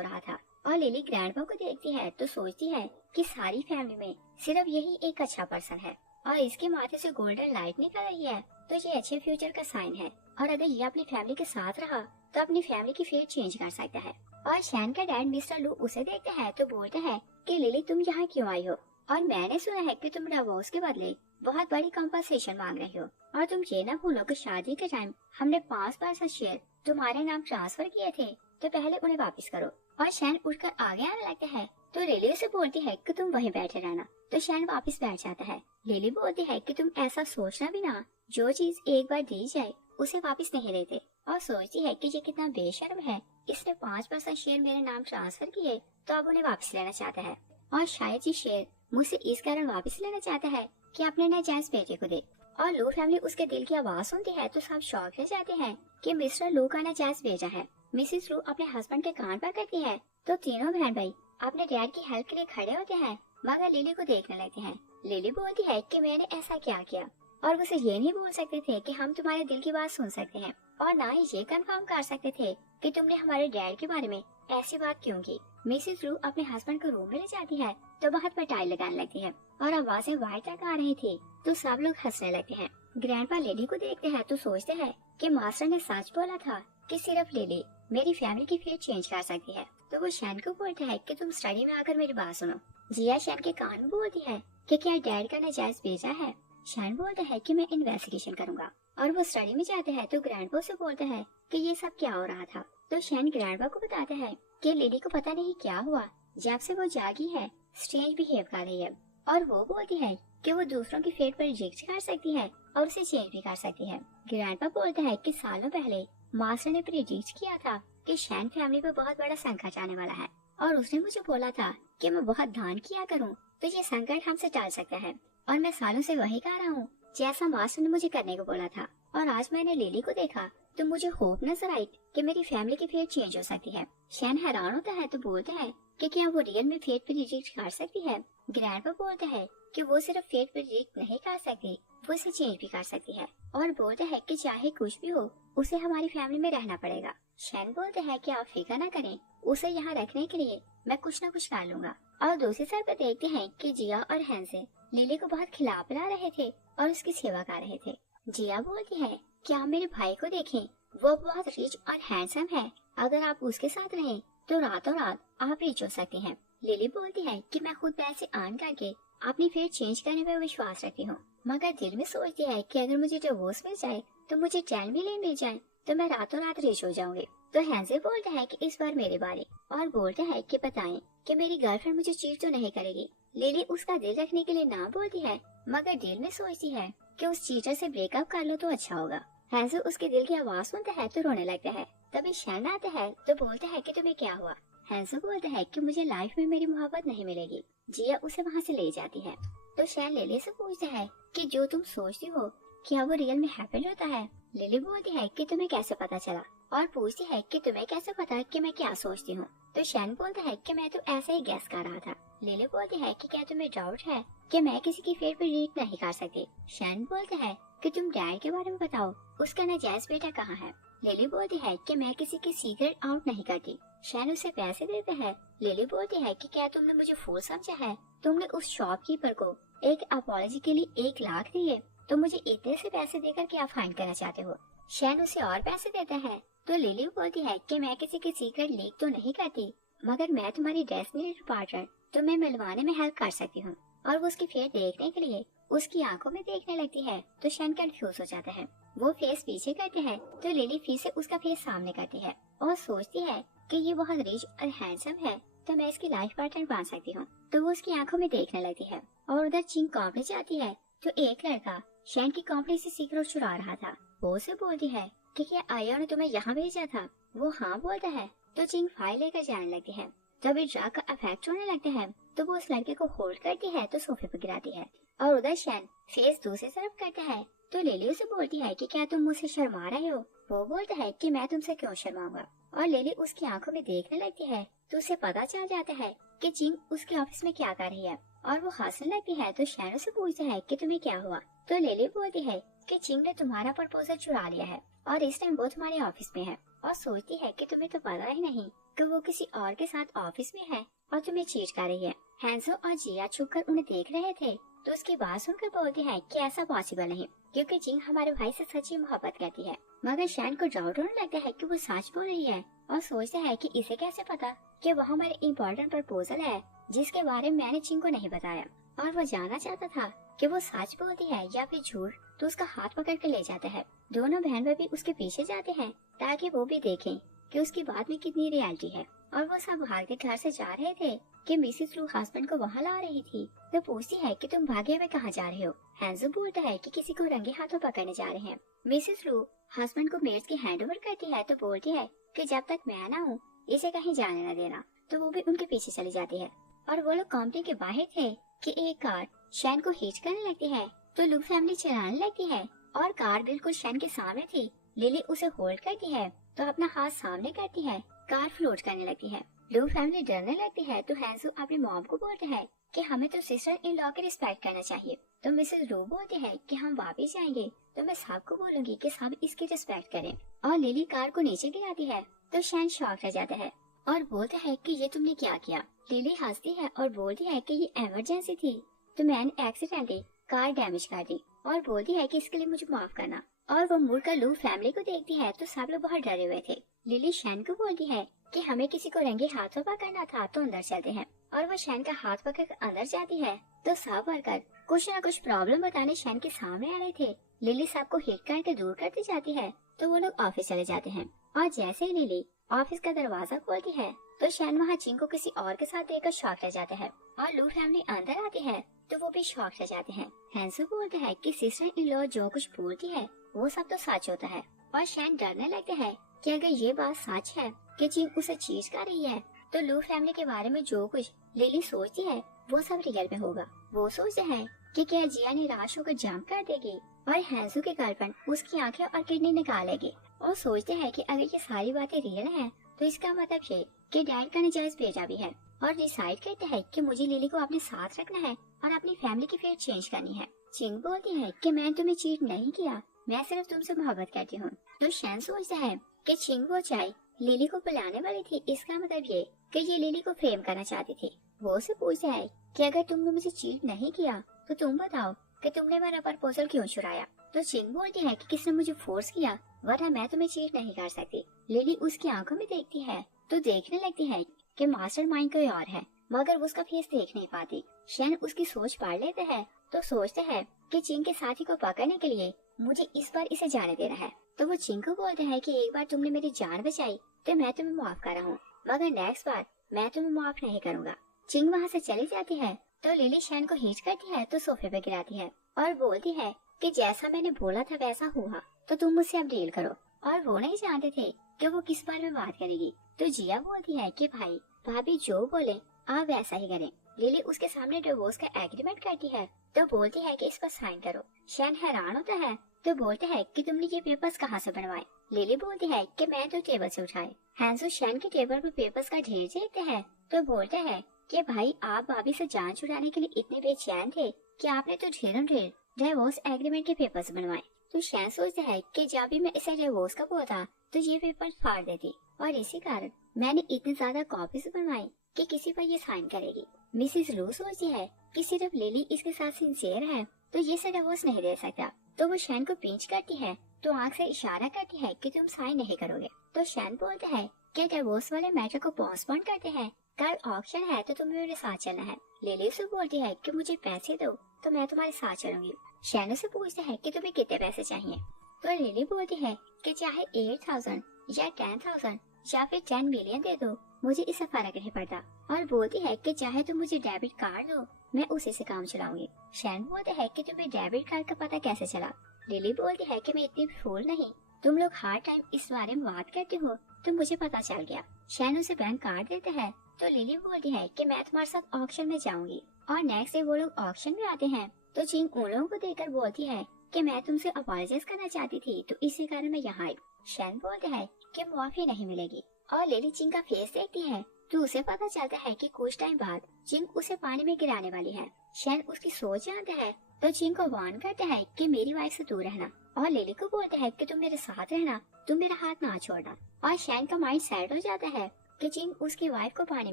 रहा था। और लिली ग्रैंडपा को देखती है तो सोचती है कि सारी फैमिली में सिर्फ यही एक अच्छा पर्सन है और इसके माथे से गोल्डन लाइट निकल रही है तो ये अच्छे फ्यूचर का साइन है। और अगर ये अपनी फैमिली के साथ रहा तो अपनी फैमिली की फेट चेंज कर सकता है। और शैन का डैड मिस्टर लू उसे देखता है तो बोलता है कि लिली तुम यहाँ क्यों आई हो, और मैंने सुना है कि तुम डिवोर्स के बदले बहुत बड़ी कॉम्पनसेशन मांग रही हो, और तुम ये ना भूलो कि शादी के टाइम हमने 5% शेयर तुम्हारे नाम ट्रांसफर किए थे, तो पहले उन्हें वापस करो। और शैन उठकर आगे आने लगता है तो लिली उसे बोलती है कि तुम वहीं बैठे रहना, तो शैन वापस बैठ जाता है। लिली बोलती है कि तुम ऐसा सोचना भी ना, जो चीज एक बार दी जाए उसे वापस नहीं देते, और सोचती है कि ये कितना बेशर्म है, इसने 5% शेयर मेरे नाम ट्रांसफर किए तो अब उन्हें वापस लेना चाहता है, और शायद ये शेयर मुझसे इस कारण वापस लेना चाहता है कि अपने नाजायज बेटे को दे। और लू फैमिली उसके दिल की आवाज सुनती है तो सब शॉक हो जाते हैं कि मिस्टर लू का नाजायज बेटा है। मिसेस लू अपने हस्बैंड के कान पर करती है तो तीनों बहन भाई अपने डैड की हेल्प के लिए खड़े होते हैं, मगर लिली को देखने लगते हैं। लिली बोलती है कि मैंने ऐसा क्या किया, और वो ये नहीं बोल सकते थे कि हम तुम्हारे दिल की बात सुन सकते हैं, और ना ही ये कंफर्म कर सकते थे कि तुमने हमारे डैड के बारे में ऐसी बात क्यों की। मिसेस लू अपने हस्बैंड को रूम में ले जाती है तो बहुत पिटाई लगाने लगती है और आवाजें वाइट तक आ रही थी तो सब लोग हंसने लगते हैं। ग्रैंडपा लिली को देखते हैं तो सोचते हैं कि मास्टर ने सच बोला था कि सिर्फ लिली मेरी फैमिली की फेट चेंज कर सकती है। तो वो शैन को बोलता है कि तुम स्टडी में आकर मेरी बात सुनो। जिया शैन के कान में बोलती है कि क्या डैड का नाजायज बेटा है। शैन बोलता है कि मैं इन्वेस्टिगेशन करूंगा, और वो स्टडी में जाते हैं तो ग्रैंडपा से बोलता है कि ये सब क्या हो रहा था। तो शैन ग्रैंडपा को बताता है कि लिली को पता नहीं क्या हुआ, जब से वो जागी है स्ट्रेंज बिहेव कर रही है, और वो बोलती है कि वो दूसरों की फेट पर रिजेक्ट कर सकती है और उसे चेंज भी कर सकती है। ग्रैंडपा बोलता है कि सालों पहले मास्टर ने प्रिडिक्ट किया था कि शैन फैमिली पर बहुत बड़ा संकट आने वाला है, और उसने मुझे बोला था कि मैं बहुत दान किया करूं तो ये संकट हमसे टल सकता है, और मैं सालों से वही कर रहा हूँ जैसा मास्टर ने मुझे करने को बोला था। और आज मैंने लिली को देखा तो मुझे होप नजर आई कि मेरी फैमिली की फेट चेंज हो सकती है। शैन हैरान होता है तो बोलता है कि क्या वो रियल में फेट प्रिडिक्ट कर सकती है। ग्रैंडपा बोलता है कि वो सिर्फ फेट प्रिडिक्ट नहीं कर सकती, वो इसे चेंज भी कर सकती है, और बोलता है कि चाहे कुछ भी हो उसे हमारी फैमिली में रहना पड़ेगा। शैन बोलता है कि आप फिक्र न करें, उसे यहाँ रखने के लिए मैं कुछ न कुछ कर लूंगा। और दूसरी साइड पर देखते हैं कि जिया और हैंसे लिली को बहुत खिला पिला रहे थे और उसकी सेवा कर रहे थे। जिया बोलती है कि आप मेरे भाई को देखें, वो बहुत रिच और हैंडसम है, अगर आप उसके साथ रहें तो रातों रात आप रिच हो सकते हैं। लिली बोलती है कि मैं खुद पैसे अर्न करके अपनी फेट चेंज करने पर विश्वास रखती हूँ, मगर दिल में सोचती है कि अगर मुझे डिवोर्स मिल जाए तो मुझे 10 मिलियन मिल जाए तो मैं रातों रात रिच हो जाऊंगी। तो हैंसे बोलता है कि इस बार मेरी बारी, और बोलता है कि बताएं कि मेरी गर्लफ्रेंड मुझे चीट तो नहीं करेगी। लिली उसका दिल रखने के लिए ना बोलती है, मगर दिल में सोचती है कि उस चीटर से ब्रेकअप कर लो तो अच्छा होगा। हैंसे उसके दिल की आवाज सुनता है तो रोने लगता है। तभी शैन आता है तो बोलता है कि तुम्हें क्या हुआ। हैंसे बोलता है कि मुझे लाइफ में मेरी मोहब्बत नहीं मिलेगी। जिया उसे वहाँ से ले जाती है। तो शैन लिली से पूछता है कि जो तुम सोचती हो क्या वो रियल में हैपन होता है। लिली बोलती है कि तुम्हें कैसे पता चला, और पूछती है कि तुम्हें कैसे पता कि मैं क्या सोचती हूँ। तो शैन बोलता है कि मैं तो ऐसे ही गैस कर रहा था। लिली बोलती है कि क्या तुम्हें डाउट है कि मैं किसी की फेट प्रेडिक्ट नहीं कर सकती। शैन बोलता है कि तुम डैड के बारे में बताओ, उसका नाजायज बेटा कहाँ है। लिली बोलती है कि मैं किसी की सीक्रेट आउट नहीं करती। शैन उसे पैसे देते हैं। लिली बोलती है कि क्या तुमने मुझे फूल समझा है, तुमने उस शॉपकीपर को एक अपॉलॉजी के लिए 1 लाख दिए, तो मुझे इतने से पैसे देकर क्या फाइन करना चाहते हो। शैन उसे और पैसे देते हैं। तो लिली बोलती है कि मैं किसी की सीक्रेट लीक तो नहीं करती, मगर मैं तुम्हारी डेस्टिनी पार्टनर तुम्हें मिलवाने में हेल्प कर सकती हूँ। और वो उसकी फेस देखने के लिए उसकी आंखों में देखने लगती है तो शैन कंफ्यूज हो जाता है। वो फेस पीछे करते हैं तो लिली फिर से उसका फेस सामने करती है और सोचती है कि ये बहुत रिच और हैंडसम है, तो मैं इसकी लाइफ पार्टनर बन सकती हूँ। तो वो उसकी आंखों में देखने लगती है, और उधर चिंग कंपनी जाती है तो एक लड़का शैन की कंपनी से सीक्रेट चुरा रहा था। वो उसे बोलती है कि क्या आया ने तुम्हें यहाँ भेजा था। वो हाँ बोलता है तो चिंग फाइल लेकर जाने लगती है। जब ड्रग का इफेक्ट होने लगता है तो वो उस लड़के को होल्ड करती है तो सोफे पर गिराती है, और उधर शैन फेस दूसरी तरफ करता है तो लिली उसे बोलती है कि क्या तुम मुझसे शर्मा रहे हो। वो बोलता है कि मैं तुमसे क्यों शर्माऊंगा, और लिली उसकी आंखों में देखने लगती है तो उसे पता चल जाता है कि चिंग उसके ऑफिस में क्या कर रही है, और वो हंसने लगती है। तो शैन उसे पूछता है कि तुम्हें क्या हुआ। तो लिली बोलती है कि चिंग ने तुम्हारा प्रपोजल चुरा लिया है और इस टाइम वो तुम्हारे ऑफिस में है और सोचती है कि तुम्हें तो पता ही नहीं कि वो किसी और के साथ ऑफिस में है और तुम्हें चीट कर रही है। हैंसो और जिया छुपकर उन्हें देख रहे थे तो उसकी बात सुनकर बोलती है कि ऐसा पॉसिबल नहीं, क्योंकि चिंग हमारे भाई से सच्ची मोहब्बत करती है। मगर शैन को डाउट होने लगता है कि वो सच बोल रही है और सोचता है कि इसे कैसे पता कि वो हमारे इम्पोर्टेंट प्रपोजल है जिसके बारे में मैंने चिंग को नहीं बताया। और वो जानना चाहता था कि वो सच बोलती है या फिर झूठ, तो उसका हाथ पकड़ कर ले जाता है। दोनों बहन भाई भी उसके पीछे जाते हैं ताकि वो भी देखें कि उसकी बात में कितनी रियलिटी है। और वो सब भागते घर से जा रहे थे कि मिसेस लू हस्बैंड को वहाँ ला रही थी तो पूछती है कि तुम भागे हुए कहाँ जा रहे हो। हैंसो बोलता है कि किसी को रंगे हाथों पकड़ने जा रहे हैं। मिसेस लू हस्बैंड को मेड्स की हैंड ओवर करती है तो बोलती है कि जब तक मैं ना हूँ इसे कहीं जाने न देना, तो वो भी उनके पीछे चली जाती है। और वो लोग कंपनी के बाहर थे कि एक कार शैन को हिट करने लगती है तो लू फैमिली चलाने लगती है और कार बिल्कुल शैन के सामने थी। लिली उसे होल्ड करती है तो अपना हाथ सामने करती है, कार फ्लोट करने लगती है। लू फैमिली डरने लगती है तो हैंसो अपनी मॉम को बोलते हैं कि हमें तो सिस्टर इन लॉ की रिस्पेक्ट करना चाहिए। तो मिसेस लू बोलती है कि हम वापस जाएंगे तो मैं सबको बोलूंगी कि सब इसकी रिस्पेक्ट करें। और लिली कार को नीचे गिराती है तो शैन शॉक रह जाता है और बोलता है कि ये तुमने क्या किया। लिली हंसती है और बोलती है कि ये इमरजेंसी थी तो मैंने एक्सीडेंटली कार डैमेज कर दी और बोलती है कि इसके लिए मुझे माफ करना। और वो मुड़कर लू फैमिली को देखती है तो सब लोग बहुत डरे हुए थे। लिली शैन को बोलती है कि हमें किसी को रंगे हाथों पकड़ना था तो अंदर चलते हैं। और वो शैन का हाथ पकड़ अंदर जाती है तो सब वर्कर कुछ न कुछ प्रॉब्लम बताने शैन के सामने आ रहे थे। लिली सबको हिट करके दूर करती जाती है तो वो लोग ऑफिस चले जाते हैं। और जैसे ही लिली ऑफिस का दरवाजा खोलती है तो शैन वहाँ चिंग को किसी और के साथ देखकर शॉक रह जाता है। और लू फैमिली अंदर आती है तो वो भी शॉक रह जाते हैं। हैंसो बोलते हैं कि सिस्टर इन लॉ जो कुछ बोलती है वो सब तो सच होता है। और शैन डरने लगते हैं कि अगर ये बात सच है कि चिंग उसे चीट कर रही है तो लू फैमिली के बारे में जो कुछ लिली सोचती है वो सब रियल में होगा। वो सोचते हैं कि क्या जिया निराश होकर जंप कर देगी और हैंसो की गर्लफ्रेंड उसकी आंखें और किडनी निकालेगी। और सोचते हैं कि अगर ये सारी बातें रियल हैं तो इसका मतलब ये कि डैड का नाजायज बेटा भी है। और डिसाइड करते हैं कि मुझे लिली को अपने साथ रखना है और अपनी फैमिली की फेट चेंज करनी है। चिंग बोलती है कि मैंने तुम्हें चीट नहीं किया, मैं सिर्फ तुमसे मोहब्बत करती हूँ। तो शैन सोचता है कि चिंग वो चाय लिली को पिलाने वाली थी, इसका मतलब ये कि ये लिली को फेम करना चाहती थी। वो उसे पूछता है कि अगर तुमने मुझे चीट नहीं किया तो तुम बताओ कि तुमने मेरा प्रपोजल क्यों चुराया। तो चिंग बोलती है कि किसने मुझे फोर्स किया, वरना मैं तुम्हें चीट नहीं कर सकती। लिली उसकी आंखों में देखती है तो देखने लगती है कि मास्टरमाइंड कोई और है, मगर वो उसका फेस देख नहीं पाती। शैन उसकी सोच पढ़ लेते हैं तो सोचते हैं कि चिंग के साथी को पकड़ने के लिए मुझे इस बार इसे जाने देना है। तो वो चिंग को बोलते हैं कि एक बार तुमने मेरी जान बचाई तो मैं तुम्हें माफ कर रहा हूँ, मगर नेक्स्ट बार मैं तुम्हें माफ नहीं करूँगा। चिंग वहाँ से चली जाती है तो लिली शैन को हिट करती है तो सोफे पे गिराती है और बोलती है कि जैसा मैंने बोला था वैसा हुआ तो तुम मुझसे अब डील करो। और वो नहीं जानते थे कि वो किस बारे में बात करेगी। तो जिया बोलती है कि भाई भाभी जो बोले आप वैसा ही करें। लिली उसके सामने डिवोर्स का एग्रीमेंट करती है तो बोलती है कि इस पर साइन करो। शैन हैरान होता है तो बोलते हैं कि तुमने ये पेपर्स कहाँ से बनवाए। लिली बोलती है कि मैं तो टेबल से उठाए। हैंसो शैन के टेबल पर पेपर्स का ढेर देखते हैं तो बोलते हैं कि भाई आप भाभी से जान छुड़ाने के लिए इतने बेचैन थे कि आपने तो ढेरों ढेर डिवोर्स एग्रीमेंट के पेपर्स बनवाए। तो शैन सोचता है कि जब भी मैं इसे डिवोर्स का बोलता तो ये पेपर फाड़ देती और इसी कारण मैंने इतनी ज्यादा कॉपीज बनवाई कि किसी पर ये साइन करेगी। मिसेस लू सोचती है कि सिर्फ लिली इसके साथ सिंसियर है तो ये से डिवोर्स नहीं दे सकता। तो वो शैन को पिंच करती है तो आंख से इशारा करती है कि तुम साइन नहीं करोगे। तो शैन बोलते हैं कि डिवोर्स वाले मैटर को पोस्टपोन करते हैं, कल ऑक्शन है तो तुम्हें मेरे साथ चलना है। लिली से बोलती है कि मुझे पैसे दो तो मैं तुम्हारे साथ चलूंगी। शैन से पूछता है कि तुम्हें कितने पैसे चाहिए। तो लिली बोलती है कि चाहे 8,000 या 10,000 या फिर 10 मिलियन दे दो, मुझे इससे फर्क नहीं पड़ता। और बोलती है कि चाहे तुम मुझे डेबिट कार्ड दो, मैं उसी से काम चलाऊंगी। शैन बोलते हैं कि तुम्हें डेबिट कार्ड का पता कैसे चला। लिली बोलती है कि मैं इतनी फूल नहीं, तुम लोग हर टाइम इस बारे में बात करते हो तो मुझे पता चल गया। शैन उसे बैंक कार्ड देते हैं तो लिली बोलती है कि मैं तुम्हारे साथ ऑक्शन में जाऊंगी। और नेक्स्ट डे वो लोग ऑक्शन में आते हैं तो चिंग उन लोगों को देखकर बोलती है कि मैं तुमसे अपॉलोजाइज करना चाहती थी तो इसी कारण मैं यहाँ आई। शैन बोलते हैं कि माफी नहीं मिलेगी। और लिली चिंग का फेस देखती है तो उसे पता चलता है कि कुछ टाइम बाद चिंग उसे पानी में गिराने वाली है। शैन उसकी सोच जानता है तो चिंग को वार्न करता है कि मेरी वाइफ से दूर रहना, और लिली को बोलता है कि तुम मेरे साथ रहना, तुम मेरा हाथ ना छोड़ना। और शैन का माइंड सेट हो जाता है कि चिंग उसकी वाइफ को पानी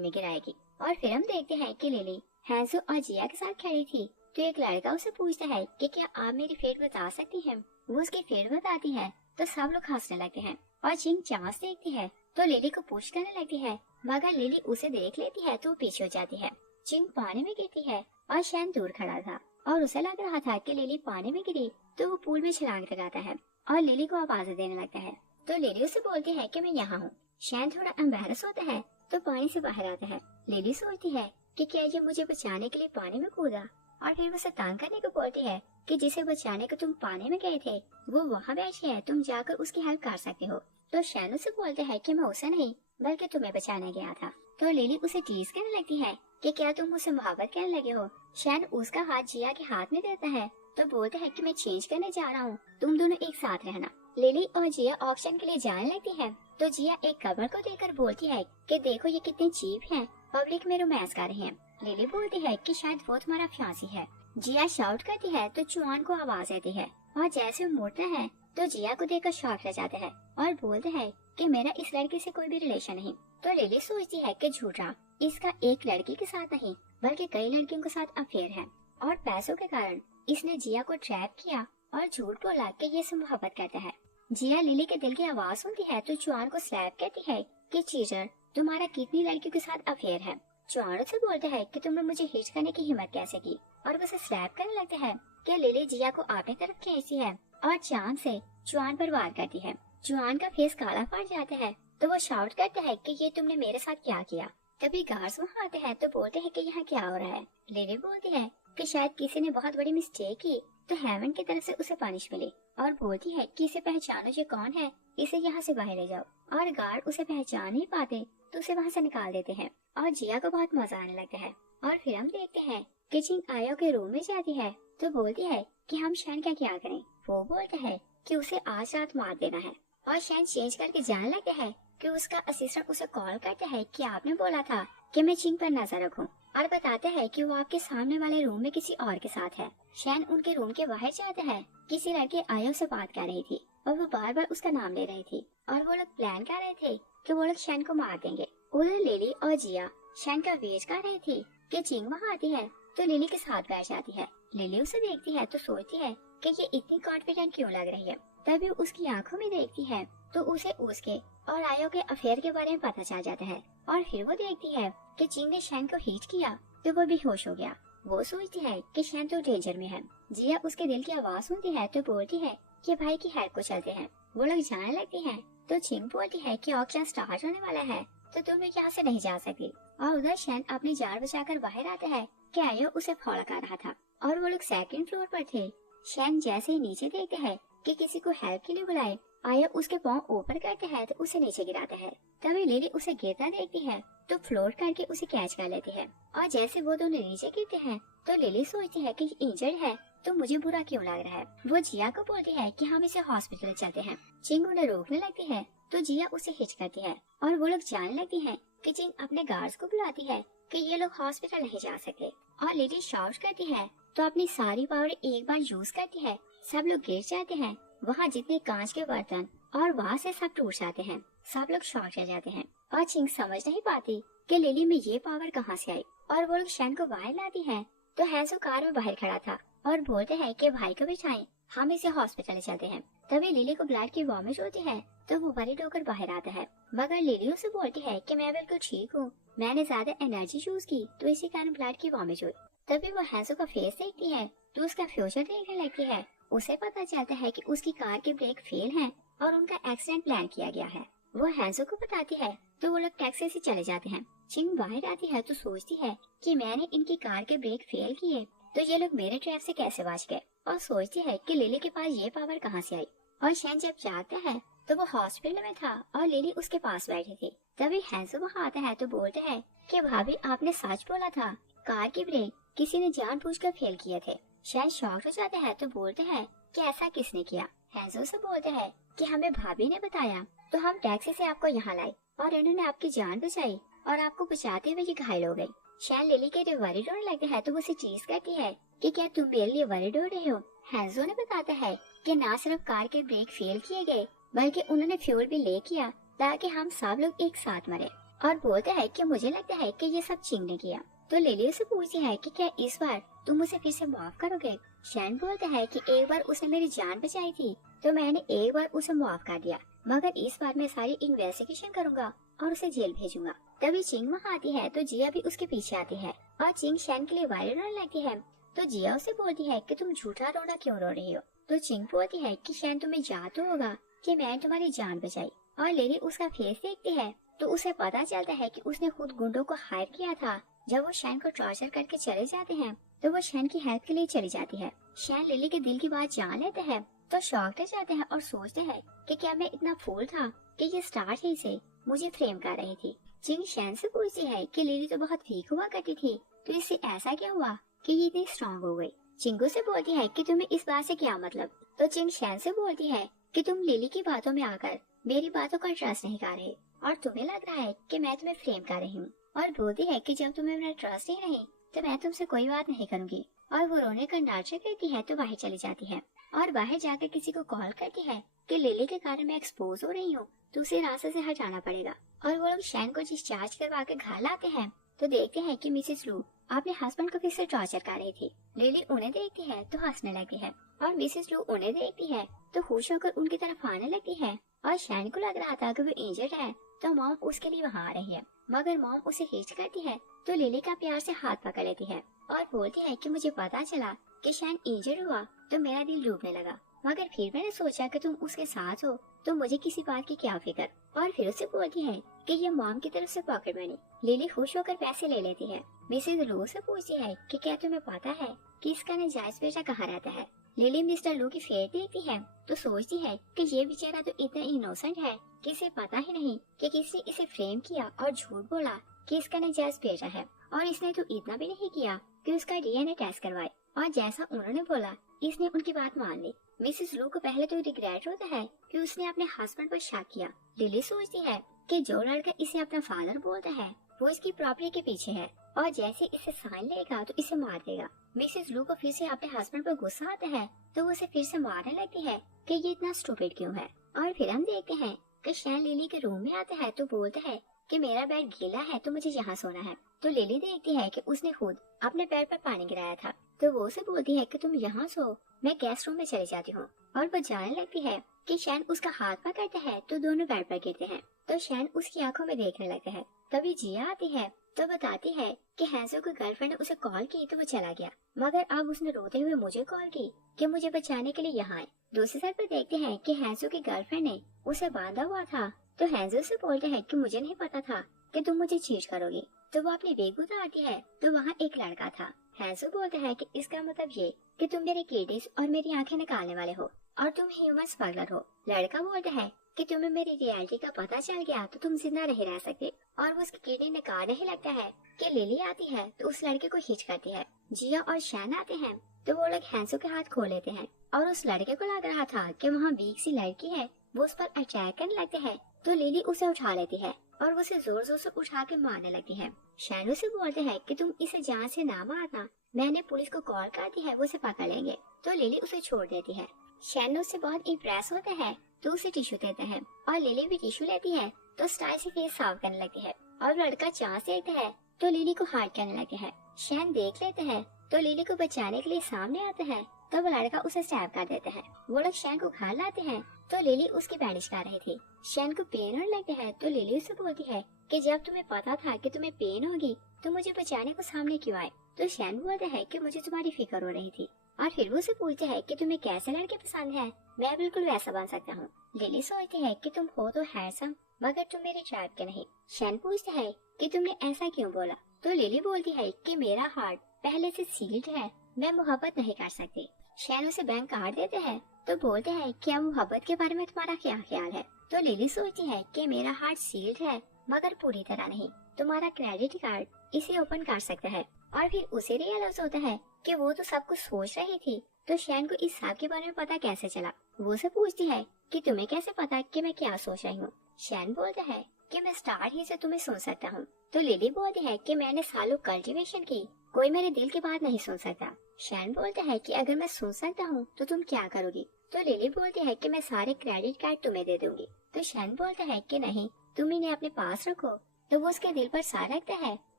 में गिराएगी। और फिर हम देखते हैं कि लिली हैंसो और जिया के साथ खड़ी थी, तो एक लड़का उसे पूछता है कि क्या आप मेरी फेट बता सकती हैं। वो उसकी फेट बताती है तो सब लोग हंसने लगते हैं, और चिंग चांस देखती है तो लिली को पुश करने लगती है, मगर लिली उसे देख लेती है तो वो पीछे हो जाती है। चिंग पानी में गिरती है और शैन दूर खड़ा था, और उसे लग रहा था कि लिली पानी में गिरी तो वो पूल में छलांग लगाता है और लिली को आवाजें देने लगता है। तो लिली उसे बोलती है कि मैं यहाँ हूँ। शैन थोड़ा एम्बैरस होता है तो पानी से बाहर आता है। लिली सोचती है कि क्या ये मुझे बचाने के लिए पानी में कूदा, और फिर उसे तंग करने को बोलती है कि जिसे बचाने को तुम पानी में गए थे वो वहाँ बैठी है, तुम जाकर उसकी हेल्प कर सकते हो। तो शैन उसे बोलते है कि मैं उसे नहीं बल्कि तुम्हें बचाने गया था। तो लिली उसे टीज करने लगती है कि क्या तुम मुझसे मोहब्बत करने लगे हो। शैन उसका हाथ जिया के हाथ में देता है तो बोलता है कि मैं चेंज करने जा रहा हूँ, तुम दोनों एक साथ रहना। लिली और जिया ऑप्शन के लिए जाने लगती है तो जिया एक कवर को देखकर बोलती है कि देखो ये कितने चीप हैं, पब्लिक में रोमांस कर रहे हैं। लिली बोलती है कि शायद वो तुम्हारा फियांसी है। जिया शाउट करती है तो चुआन को आवाज आती है, और जैसे वो मुड़ता है तो जिया को देखकर शॉक रह जाता है और बोलता है कि मेरा इस लड़के से कोई भी रिलेशन नहीं। तो लिली सोचती है कि झूठा, इसका एक लड़की के साथ नहीं बल्कि कई लड़कियों के साथ अफेयर है, और पैसों के कारण इसने जिया को ट्रैप किया और झूठ बोला कि ये से मोहब्बत करता है। जिया लिली के दिल की आवाज सुनती है तो चुआन को स्लैप कहती है कि चीटर, तुम्हारा कितनी लड़कियों के साथ अफेयर है। चुआन से बोलता है कि तुमने मुझे हिट करने की हिम्मत कैसे की, और उसे स्लैप करने लगता है कि लिली जिया को अपनी तरफ खींचती है और चांद से चुआन पर वार करती है। चुआन का फेस काला पड़ जाता है तो वो शाउट करता है कि ये तुमने मेरे साथ क्या किया। तभी गार्ड्स वहाँ आते हैं तो बोलते हैं कि यहाँ क्या हो रहा है। लिली बोलती है कि शायद किसी ने बहुत बड़ी मिस्टेक की तो हेवन की तरफ से उसे पनिश मिली, और बोलती है कि इसे पहचानो ये कौन है, इसे यहाँ से बाहर ले जाओ। और गार्ड उसे पहचान नहीं पाते तो उसे वहाँ से निकाल देते हैं, और जिया को बहुत मजा आने लगता है। और फिर हम देखते हैं कि चिंग आयो के रूम में जाती है तो बोलती है कि हम शैन का क्या करें। वो बोलता है कि उसे आज रात मार देना है, और शैन चेंज करके जाने लगता है कि उसका असिस्टेंट उसे कॉल करता है कि आपने बोला था कि मैं चिंग पर नजर रखूं, और बताता है कि वो आपके सामने वाले रूम में किसी और के साथ है। शैन उनके रूम के बाहर जाता है, किसी लड़के आयो से बात कर रही थी और वो बार बार उसका नाम ले रही थी, और वो लोग प्लान कर रहे थे कि वो लोग शैन को मार देंगे। उधर लिली और जिया शैन का वेट कर रही थी कि चिंग वहाँ आती है तो लिली के साथ बैठ जाती है। लिली उसे देखती है तो सोचती है कि ये इतनी कॉन्फिडेंट क्यों लग रही है। तभी उसकी आंखों में देखती है तो उसे उसके और आयो के अफेयर के बारे में पता चल जाता है, और फिर वो देखती है कि चिंग ने शैन को हिट किया तो वो बेहोश हो गया। वो सोचती है कि शैन तो डेंजर में है। जिया उसके दिल की आवाज सुनती है तो बोलती है कि भाई की हेल्प को चलते हैं। वो लोग जाने लगते हैं तो चिंग बोलती है कि ऑक्शन स्टार्ट होने वाला है तो तुम लोग यहाँ से नहीं जा सकती। और उधर शैन अपनी जान बचाकर बाहर आता है कि आयो उसे फॉलो कर रहा था, और वो लोग सेकंड फ्लोर पर थे। शैन जैसे ही नीचे देखते हैं कि किसी को हेल्प के लिए बुलाए, आयो उसके पाँव ऊपर करते हैं तो उसे नीचे गिराता है। तभी लिली उसे गिरता देखती है तो फ्लोट करके उसे कैच कर लेती है, और जैसे वो दोनों नीचे गिरते हैं तो लिली सोचती है कि इंजर्ड है तो मुझे बुरा क्यों लग रहा है। वो जिया को बोलती है कि हम इसे हॉस्पिटल चलते हैं। चिंग उन्हें रोकने लगती है तो जिया उसे हिट करती है, और वो लोग जानने लगती है कि चिंग अपने गार्ड्स को बुलाती है कि ये लोग हॉस्पिटल नहीं जा सकते। और लिली शाउट करती है तो अपनी सारी पावर एक बार यूज करती है। सब लोग गिर जाते हैं, वहाँ जितने कांच के बर्तन और वहाँ से सब टूट जाते हैं। सब लोग शॉक रह जाते हैं, और चिंग समझ नहीं पाती कि लिली में ये पावर कहाँ से आई। और वो लोग शैन को बाहर लाती हैं तो हैंसो कार में बाहर खड़ा था और बोलते हैं कि भाई को बिठाएं, हम इसे हॉस्पिटल चलते हैं। तभी लिली को ब्लड की वॉमिट होती है तो वो वरीड होकर बाहर आता है, मगर लिली उसे बोलती है कि मैं बिल्कुल ठीक हूँ, मैंने ज्यादा एनर्जी यूज की तो इसी कारण ब्लड की वॉमिट हुई। तभी वो हैंसो का फेस देखती है तो उसका फ्यूचर देखने लगती है। उसे पता चलता है कि उसकी कार के ब्रेक फेल हैं और उनका एक्सीडेंट प्लान किया गया है। वो हैंसो को बताती है तो वो लोग टैक्सी से चले जाते हैं। चिंग बाहर आती है तो सोचती है कि मैंने इनकी कार के ब्रेक फेल किए तो ये लोग मेरे ट्रैप से कैसे बच गए, और सोचती है कि लिली के पास ये पावर कहाँ से आई। और शैन जब जाता है तो वो हॉस्पिटल में था और लिली उसके पास बैठी थी। तभी हैंसो वहाँ आता है तो बोलते हैं कि भाभी आपने सच बोला था, कार की ब्रेक किसी ने जानबूझकर फेल किए थे। शैन शॉक हो जाता है तो बोलते हैं कि ऐसा किसने किया। हैंसो से बोलते हैं कि हमें भाभी ने बताया तो हम टैक्सी से आपको यहाँ लाए और इन्होंने आपकी जान बचाई और आपको बचाते हुए ये घायल हो गई। शैन लिली के लिए वरीड होने लगता है तो वो उसे चीज करती है कि क्या तुम मेरे लिए वरीड हो रहे हो। हैंजो ने बताता है कि ना सिर्फ कार के ब्रेक फेल किए गए बल्कि उन्होंने फ्यूल भी ले किया ताकि हम सब लोग एक साथ मरे, और बोलता है कि मुझे लगता है कि ये सब चिंग ने किया। तो लिली उसे पूछती है कि क्या इस बार तुम उसे फिर से माफ करोगे। शैन बोलता है कि एक बार उसने मेरी जान बचाई थी तो मैंने एक बार उसे माफ कर दिया, मगर इस बार मैं सारी इन्वेस्टिगेशन करूंगा और उसे जेल भेजूंगा। तभी चिंग वहाँ आती है तो जिया भी उसके पीछे आती है और चिंग शैन के लिए वायरल रोने लगती है। तो जिया उसे बोलती है कि तुम झूठा रोना क्यों रो रही हो। तो चिंग बोलती है कि शैन तुम्हें याद तो होगा कि मैंने तुम्हारी जान बचाई। और लिली उसका फेस देखती है तो उसे पता चलता है कि उसने खुद गुंडों को हायर किया था। जब वो शैन को टॉर्चर करके चले जाते हैं तो वो शैन की हेल्प के लिए चली जाती है। शैन लिली के दिल की बात जान लेते हैं तो शॉक रह जाते हैं और सोचते हैं कि क्या मैं इतना फूल था कि ये स्टार ही से मुझे फ्रेम कर रही थी। चिंग शैन से पूछती है कि लिली तो बहुत वीक हुआ करती थी तो इससे ऐसा क्या हुआ कि ये इतनी स्ट्रॉन्ग हो गई। चिंगू से बोलती है कि तुम्हें इस बात से क्या मतलब। तो चिंग शैन से बोलती है कि तुम लिली की बातों में आकर मेरी बातों का ट्रस्ट नहीं कर रहे और तुम्हें लग रहा है कि मैं तुम्हें फ्रेम कर रही हूँ, और बोलती है कि जब तुम्हें मेरा ट्रस्ट ही नहीं तो मैं तुमसे कोई बात नहीं करूंगी। और वो रोने का नाटक करती है तो बाहर चली जाती है और बाहर जाकर किसी को कॉल करती है कि लिली के कारण मैं एक्सपोज हो रही हूँ तो उसे रास्ते से हटाना पड़ेगा। और वो लोग शैन को डिस्चार्ज करवा के घर लाते हैं तो देखते हैं कि मिसेस लू अपने हस्बैंड को फिर से टॉर्चर कर रही थी। लिली उन्हें देखती है तो हंसने लगती है और मिसेस लू उन्हें देखती है तो खुश होकर उनकी तरफ आने लगती है। और शैन को लग रहा था कि वो इंजर्ड है तो मॉम उसके लिए वहाँ आ रही है, मगर मॉम उसे हिच करती है तो लिली का प्यार से हाथ पकड़ लेती है और बोलती है कि मुझे पता चला कि शैन इंजर्ड हुआ तो मेरा दिल डूबने लगा, मगर फिर मैंने सोचा कि तुम उसके साथ हो तो मुझे किसी बात की क्या फिक्र। और फिर उसे बोलती है कि ये मॉम की तरफ से पॉकेट मनी। लिली खुश होकर पैसे ले लेती है। मिसेज लू से पूछती है कि क्या तुम्हें पता है कि इसका नाजायज बेटा कहाँ रहता है। लिली मिस्टर लू की फेस देखती है तो सोचती है कि ये बेचारा तो इतना इनोसेंट है कि इसे पता ही नहीं कि किसी इसे फ्रेम किया और झूठ बोला कि इसका नाजायज बेटा है, और इसने तो इतना भी नहीं किया कि उसका डीएनए टेस्ट करवाए। और जैसा उन्होंने बोला इसने उनकी बात मान ली। मिसेस लू को पहले तो रिग्रेट होता है कि उसने अपने हस्बैंड पर शक किया। लिली सोचती है कि जो लड़का इसे अपना फादर बोलता है वो इसकी प्रॉपर्टी के पीछे है और जैसे इसे साइन लेगा तो इसे मार देगा। मिसेस लू को फिर से अपने हस्बैंड पर गुस्सा आता है तो वो उसे फिर से मारने लगती है कि ये इतना स्टूपिड क्यों है। और फिर हम देखते हैं कि शैन लिली के रूम में आता है तो बोलता है कि मेरा बेड गीला है तो मुझे यहाँ सोना है। तो लिली देखती है कि उसने खुद अपने पैर पर पानी गिराया था तो वो उसे बोलती है कि तुम यहाँ सो, मैं गेस्ट रूम में चली जाती हूँ। और वो जाने लगती है कि शैन उसका हाथ पकड़ता है तो दोनों बेड पर गिरते हैं तो शैन उसकी आंखों में देखने लगता है। तभी जिया आती है तो बताती है कि हैंसो की गर्लफ्रेंड ने उसे कॉल की तो वो चला गया, मगर अब उसने रोते हुए मुझे कॉल की कि मुझे बचाने के लिए यहाँ आए। दूसरी साइड पर देखते हैं कि हैंसो की गर्लफ्रेंड ने उसे बांधा हुआ था तो हैंसो से बोलते हैं कि मुझे नहीं पता था कि तुम मुझे चीट करोगी। तो वो अपनी बेग उतारती है तो वहाँ एक लड़का था। हैंसो बोलता है कि इसका मतलब ये कि तुम मेरे किडनीज और मेरी आंखें निकालने वाले हो और तुम ह्यूमन स्मगलर हो। लड़का बोलता है कि तुम्हें मेरी रियलिटी का पता चल गया तो तुम जिंदा नहीं रह सकते, और वो उसकी किडनी निकालने ही लगता है कि लिली आती है तो उस लड़के को हिच करती है। जिया और शैन आते हैं तो वो लोग हैंसो के हाथ खोल लेते हैं और उस लड़के को लग रहा था कि वहाँ वीक सी लड़की है, वो उस पर अटैक करने लगते हैं तो लिली उसे उठा लेती है और वो उसे जोर जोर से उठा के मारने लगती है। शैन उसे बोलते हैं कि तुम इसे जान से ना मारना, मैंने पुलिस को कॉल कर दी है, वो उसे पकड़ लेंगे। तो लिली उसे छोड़ देती है। शैन उससे बहुत इम्प्रेस होता है तो उसे टिश्यू देते हैं और लिली भी टिश्यू लेती है तो स्टाइल से फेस साफ करने लगती है और लड़का चांस देखता है तो लिली को हार्ट करने लगते हैं। शैन देख लेते हैं तो लिली को बचाने के लिए सामने आता है तो वो लड़का उसे स्टैब कर देता है। वो लोग शैन को घर लाते हैं तो लिली उसकी बैंडेज कर रही थी। शैन को पेन होने लगता है तो लिली उससे बोलती है कि जब तुम्हें पता था कि तुम्हें पेन होगी तो मुझे बचाने को सामने क्यों आए। तो शैन बोलता है कि मुझे तुम्हारी फिक्र हो रही थी। और फिर वो उसे पूछते है कि तुम्हें कैसे लड़के पसंद है, मैं बिल्कुल वैसा बन सकता हूँ। लिली सोचती है कि तुम हो तो हैंडसम मगर तुम मेरे टाइप के नहीं। शैन पूछता है कि तुमने ऐसा क्यों बोला। तो लिली बोलती है कि मेरा हार्ट पहले से सील्ड है, मैं मोहब्बत नहीं कर सकती। शैन उसे बैंक कार्ड देते हैं तो बोलते हैं क्या मोहब्बत के बारे में तुम्हारा क्या ख्याल है। तो लिली सोचती है कि मेरा हार्ट सील्ड है मगर पूरी तरह नहीं, तुम्हारा क्रेडिट कार्ड इसे ओपन कर सकता है। और फिर उसे रियलाइज होता है कि वो तो सब कुछ सोच रही थी, तो शैन को इस सब के बारे में पता कैसे चला। वो उसे पूछती है कि तुम्हें कैसे पता कि मैं क्या सोच रही हूँ। शैन बोलता है कि मैं स्टार्ट ही से तुम्हें सुन सकता हूँ। तो लिली बोलती है कि मैंने सालों कल्टीवेशन की, कोई मेरे दिल की बात नहीं सुन सकता। शैन बोलता है कि अगर मैं सुन सकता हूँ तो तुम क्या करोगी? तो लिली बोलती है कि मैं सारे क्रेडिट कार्ड तुम्हें दे दूंगी। तो शैन बोलता है कि नहीं, तुम इन्हें अपने पास रखो। तो वो उसके दिल पर सा रखता है।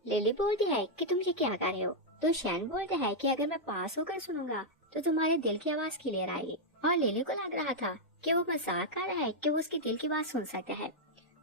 लिली बोलती है कि तुम ये क्या कर रहे हो? तो शैन बोलता है कि अगर मैं पास होकर सुनूंगा तो तुम्हारे दिल की आवाज क्लियर आएगी। और लिली को लग रहा था कि वो मजाक कर रहा है कि वो उसके दिल की बात सुन सकता है,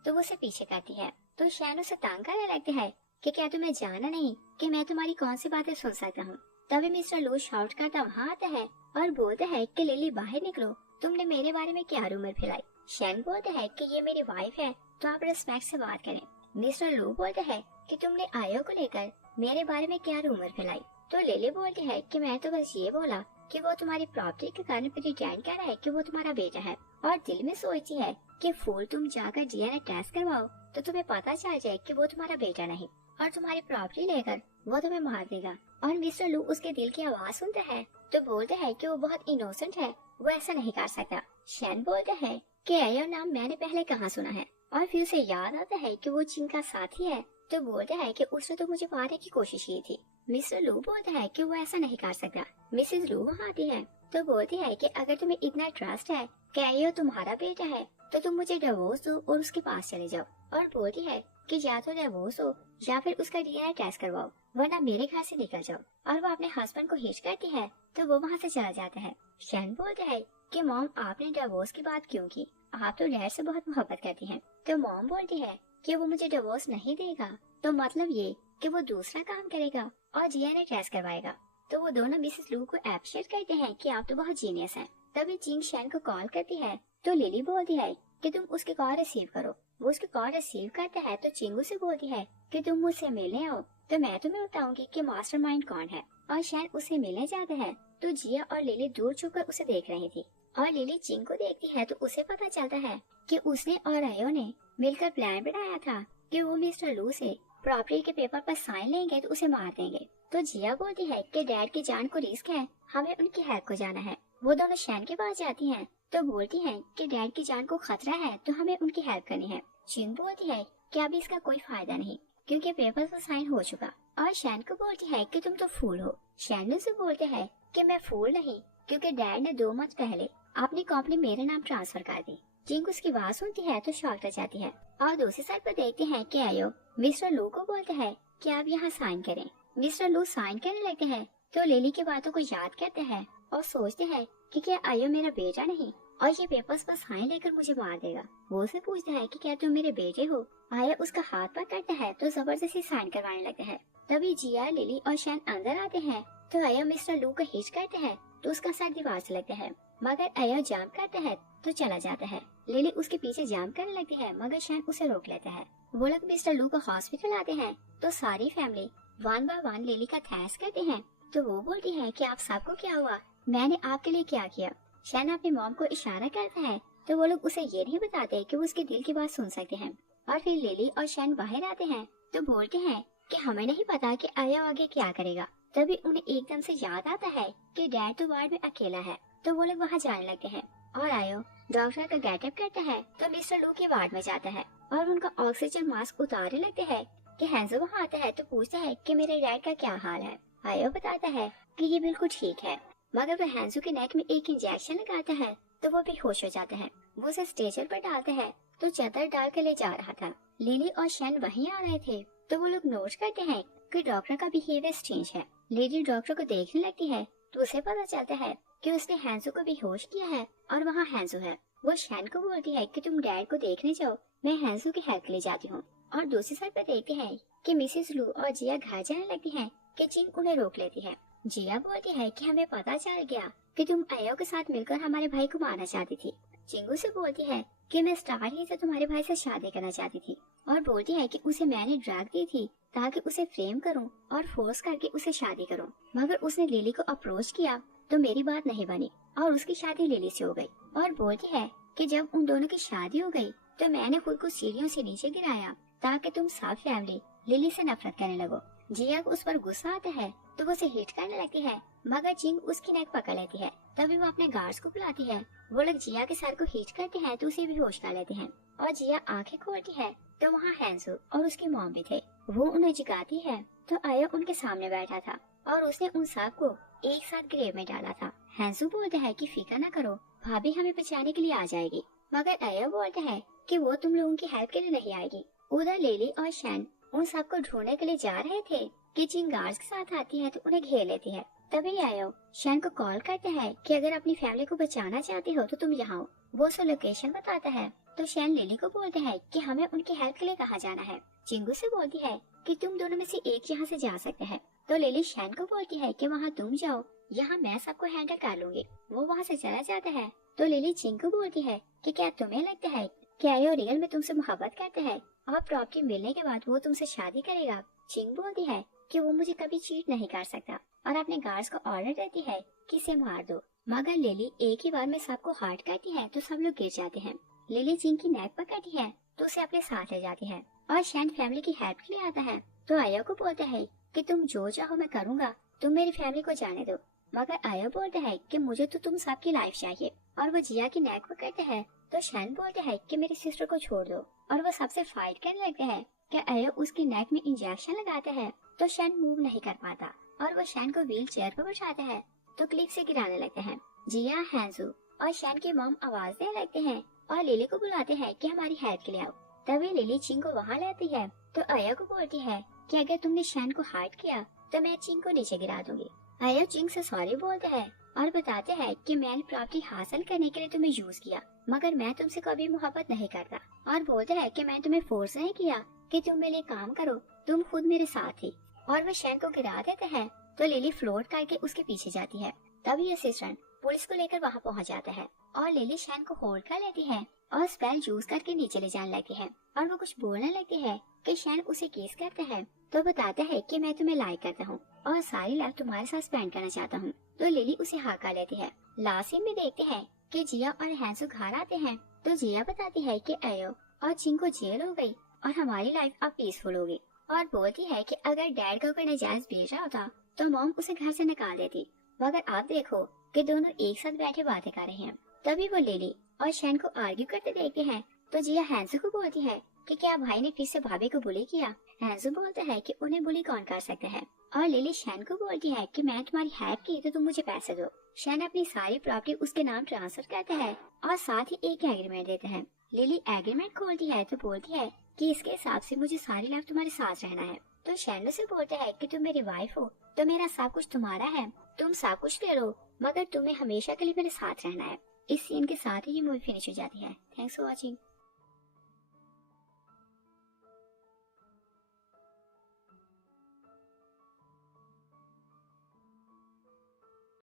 तो वो उसे पीछे करती है। तो शैन उसे तंग करने लगती है कि क्या तुम्हें जाना नहीं कि मैं तुम्हारी कौन सी बातें सुन सकता हूँ? तभी मिस्टर लू शाउट करता वहाँ आता है और बोलता है कि लिली बाहर निकलो, तुमने मेरे बारे में क्या रूमर फैलाई? शैन बोलता है कि ये मेरी वाइफ है तो आप रिस्पेक्ट से बात करें। मिस्टर लू बोलता है कि तुमने आयो को लेकर मेरे बारे में क्या रूमर फैलाई? तो लिली बोलती है कि मैं तो बस ये बोला कि वो तुम्हारी प्रॉपर्टी के कारण प्रिटेंड कर रहा है कि वो तुम्हारा बेटा है, और दिल में सोचती है कि फूल तुम जाकर डीएनए टेस्ट करवाओ तो तुम्हें पता चल जाए कि वो तुम्हारा बेटा नहीं, और तुम्हारी प्रॉपर्टी लेकर वो तुम्हें मार देगा। और मिस्टर लू उसके दिल की आवाज सुनता है तो बोलता है कि वो बहुत इनोसेंट है, वो ऐसा नहीं कर सकता। शैन बोलता है कि यह नाम मैंने पहले कहाँ सुना है, और फिर उसे याद आता है कि वो चिंग का साथी है। तो बोलता है कि उसने तो मुझे मारने की कोशिश की थी। मिस्टर लू बोलता है कि वो ऐसा नहीं कर सकता। मिसेस लू वहाँ आती है तो बोलती है कि अगर तुम्हें इतना ट्रस्ट है कि ये तुम्हारा बेटा है तो तुम मुझे डिवोर्स दो और उसके पास चले जाओ। और बोलती है कि या तो डिवोर्स हो या फिर उसका डीएनए टेस्ट करवाओ, वरना मेरे घर से निकल जाओ। और वो अपने हस्बैंड को हिच करती है तो वो वहाँ से चला जाता है। शैन बोलता है कि मॉम आपने डिवोर्स की बात क्यों की, आप तो डैड से बहुत मोहब्बत करती हैं। तो मॉम बोलती है कि वो मुझे डिवोर्स नहीं देगा, तो मतलब ये कि वो दूसरा काम करेगा और डीएनए टेस्ट करवाएगा। तो वो दोनों मिसेस लू को एप्रिशिएट करते हैं कि आप तो बहुत जीनियस हैं। तभी चिंग शैन को कॉल करती है तो लिली बोलती है कि तुम उसकी कॉल रिसीव करो। वो उसकी कॉल रिसीव करता है तो चिंगू से बोलती है कि तुम मुझसे मिलने आओ तो मैं तुम्हें बताऊंगी कि मास्टरमाइंड कौन है। और शैन उससे मिलने जाता है तो जिया और लिली दूर छुपकर उसे देख रही थी, और लिली चिंग को देखती है तो उसे पता चलता है कि उसने और आयो ने मिलकर प्लान बनाया था कि वो मिस्टर लू से प्रॉपर्टी के पेपर पर साइन लेंगे तो उसे मार देंगे। तो जिया बोलती है कि डैड की जान को रिस्क है, हमें उनकी हेल्प को जाना है। वो दोनों शैन के पास जाती हैं तो बोलती हैं कि डैड की जान को खतरा है तो हमें उनकी हेल्प करनी है। चिंग बोलती है कि अभी इसका कोई फायदा नहीं क्योंकि पेपर पर साइन हो चुका। और शैन को बोलती है कि तुम तो फूल हो। शैन से बोलते हैं कि मैं फूल नहीं, क्योंकि डैड ने 2 मंथ पहले अपनी कंपनी मेरे नाम ट्रांसफर कर दी। चिंग उसकी बात सुनती है तो शॉक रह जाती है। और दूसरी साइड पर देखते हैं कि आयो मिस्टर लू को बोलते हैं कि आप यहाँ साइन करें। मिस्टर लू साइन करने लगते हैं तो लिली की बातों को याद करते हैं और सोचते हैं कि क्या आयो मेरा बेटा नहीं और ये पेपर्स पर साइन लेकर मुझे मार देगा। वो उसे पूछता है कि क्या तुम मेरे बेटे हो? आया उसका हाथ पकड़ता है तो जबरदस्ती साइन करवाने लगते हैं। तभी जिया, लिली और शैन अंदर आते हैं तो आया मिस्टर लू को हिच करते हैं तो उसका सर दीवार से लगता है, मगर आया जाम करता है तो चला जाता है। लिली उसके पीछे जाम करने लगती है मगर शैन उसे रोक लेता है। वो लोग मिस्टर लू को हॉस्पिटल आते हैं तो सारी फैमिली 1 बाय 1 लिली का थैंक्स करते हैं। तो वो बोलती है कि आप सबको क्या हुआ, मैंने आपके लिए क्या किया। शैन अपनी मॉम को इशारा करता है तो वो लोग उसे ये नहीं बताते कि वो उसके दिल की बात सुन सकते हैं। और फिर लिली और शैन बाहर आते हैं तो बोलते हैं कि हमें नहीं पता कि आया आगे क्या करेगा। तभी उन्हें एकदम से याद आता है कि डैड तो वार्ड में अकेला है, तो वो लोग वहाँ जाने लगते हैं। और आयो डॉक्टर का गेटअप करता है तो मिस्टर लू के वार्ड में जाता है और उनका ऑक्सीजन मास्क उतारने लगते हैं कि हैंजो वहाँ आता है तो पूछता है कि मेरे डैड का क्या हाल है। आयो बताता है कि ये बिल्कुल ठीक है, मगर वह हैंजो के नेक में एक इंजेक्शन लगाता है तो वो बेहोश हो जाता है। वो उसे स्ट्रेचर पर डालता है तो चादर डाल कर ले जा रहा था। लिली और शैन वहीं आ रहे थे तो वो लोग नोट करते हैं कि डॉक्टर का बिहेवियर स्ट्रेंज है। लिली डॉक्टर को देखने लगती है तो उसे पता चलता है कि उसने हैंजो को बेहोश किया है और वहाँ हैंजो है। वो शैन को बोलती है कि तुम डैड को देखने जाओ, मैं हैंजो की हेल्प के लिए जाती हूँ। और दूसरी साइड पर देखते हैं कि मिसेस लू और जिया घर जाने लगती हैं कि चिंग उन्हें रोक लेती है। जिया बोलती है कि हमें पता चल गया कि तुम आयो के साथ मिलकर हमारे भाई को मारना चाहती थी। चिंगू से बोलती है कि मैं स्टार्ट ही से तुम्हारे भाई से शादी करना चाहती थी, और बोलती है कि उसे मैंने ड्रग दी थी ताकि उसे फ्रेम करूं और फोर्स करके उसे शादी करूं, मगर उसने लिली को अप्रोच किया तो मेरी बात नहीं बनी और उसकी शादी लिली से हो गई। और बोलती है कि जब उन दोनों की शादी हो गई तो मैंने खुद को सीढ़ियों से नीचे गिराया ताकि तुम सब फैमिली लिली से नफरत करने लगो। जिया को उस पर गुस्सा आता है तो वो उसे हिट करने लगती है, मगर चिंग उसकी नेक पकड़ लेती है। तभी वो अपने गार्ड्स को बुलाती है। वो लोग जिया के सर को हिट करते हैं तो उसे बेहोश कर लेते हैं। और जिया आंखें खोलती है तो वहाँ हैंसू और उसकी मॉम भी थे। वो उन्हें जगाती है तो आया उनके सामने बैठा था और उसने उन सब को एक साथ ग्रेव में डाला था। हैंसू बोलता है कि फिक्र न करो, भाभी हमें बचाने के लिए आ जाएगी। मगर आया बोलता है कि वो तुम लोगों की हेल्प के लिए नहीं आएगी। उधर लिली और शैन उन सबको ढूंढने के लिए जा रहे थे कि जिन गार्ड्स के साथ आती है तो उन्हें घेर लेती है। तभी आयो शैन को कॉल करता है कि अगर अपनी फैमिली को बचाना चाहती हो तो तुम यहाँ आओ। वो उसे लोकेशन बताता है तो शैन लिली को बोलता है कि हमें उनकी हेल्प के लिए कहाँ जाना है। चिंगू से बोलती है कि तुम दोनों में से एक यहाँ से जा सकते हैं। तो लिली शैन को बोलती है कि वहाँ तुम जाओ, यहाँ मैं सबको हैंडल कर लूंगी। वो वहाँ से चला जाता है तो लिली चिंग को बोलती है कि क्या तुम्हें लगता है कि आयो रियल में तुमसे मोहब्बत करता है और प्रॉपर्टी मिलने के बाद वो तुमसे शादी करेगा। चिंग बोलती है कि वो मुझे कभी चीट नहीं कर सकता और अपने गार्ड्स को ऑर्डर देती है कि इसे मार दो। मगर लिली एक ही बार में सबको हार्ट करती है तो सब लोग गिर जाते हैं। लिली चिंग की नेक पकड़ती है तो उसे अपने साथ ले जाती है और शैन फैमिली की हेल्प के लिए आता है। तो आया को बोलता है कि तुम जो चाहो मैं करूँगा, तुम मेरी फैमिली को जाने दो। मगर आया बोलता है कि मुझे तो तुम सबकी लाइफ चाहिए और वो जिया की नेक पकड़ते हैं। तो शैन बोलता है कि मेरी सिस्टर को छोड़ दो और वो सबसे फाइट करने लगते हैं कि आया उसकी नेक में इंजेक्शन लगाते हैं तो शैन मूव नहीं कर पाता और वो शैन को व्हील चेयर पर बैठाते हैं तो क्लिक से गिराने लगते हैं। जिया, हैंसू और शैन की मॉम आवाज देने लगते हैं और लिली को बुलाते हैं कि हमारी हेल्प के लिए आओ। तभी लिली चिंग को वहाँ लेती है तो आया को बोलती है कि अगर तुमने शैन को हार्ट किया तो मैं चिंग को नीचे गिरा दूंगी। आया चिंग से सॉरी बोलता है और बताते हैं कि मैंने प्रॉपर्टी हासिल करने के लिए तुम्हें यूज किया, मगर मैं तुमसे कभी मोहब्बत नहीं करता। और बोलता है कि मैं तुम्हें फोर्स नहीं किया कि तुम मेरे लिए काम करो, तुम खुद मेरे साथ थी। और वह शैन को गिरा देते हैं तो लिली फ्लोट करके उसके पीछे जाती है। तभी असिस्टेंट पुलिस को लेकर वहाँ पहुँच जाता है और लिली शैन को होल्ड कर लेती है और स्पेल यूज करके नीचे ले जाने लगती है और वो कुछ बोलने लगती है कि शैन उसे किस करते हैं तो बताता है कि मैं तुम्हें लाइक करता हूँ और सारी लाइफ तुम्हारे साथ स्पेंड करना चाहता हूँ। तो लिली उसे हाँ कर लेती है। लास्ट सीन में देखते हैं कि जिया और हैंसू घर आते हैं तो जिया बताती है कि आयो और चिंग को जेल हो गई और हमारी लाइफ अब पीसफुल होगी और बोलती है कि अगर डैड को कोई नाजायज भेजा होता तो मॉम उसे घर से निकाल देती। मगर आप देखो कि दोनों एक साथ बैठे बातें कर रहे हैं। तभी वो लिली और शैन को आर्ग्यू करते देखते हैं तो जिया हैंसू को बोलती है कि क्या भाई ने फिर से भाभी को बुली किया। हैंसू बोलता है कि उन्हें बुली कौन कर सकता है और लिली शैन को बोलती है कि मैं तुम्हारी हेल्प की तो तुम मुझे पैसे दो। शैन अपनी सारी प्रॉपर्टी उसके नाम ट्रांसफर करता है और साथ ही एक एग्रीमेंट देते हैं। लिली एग्रीमेंट खोलती है तो बोलती है कि इसके हिसाब से मुझे सारी लाइफ तुम्हारे साथ रहना है। तो शैन से बोलता है कि तुम मेरी वाइफ हो तो मेरा सब कुछ तुम्हारा है, तुम सब कुछ ले लो मगर तुम्हें हमेशा के लिए मेरे साथ रहना है। इस सीन के साथ ही ये मूवी फिनिश हो जाती है। Thanks for watching.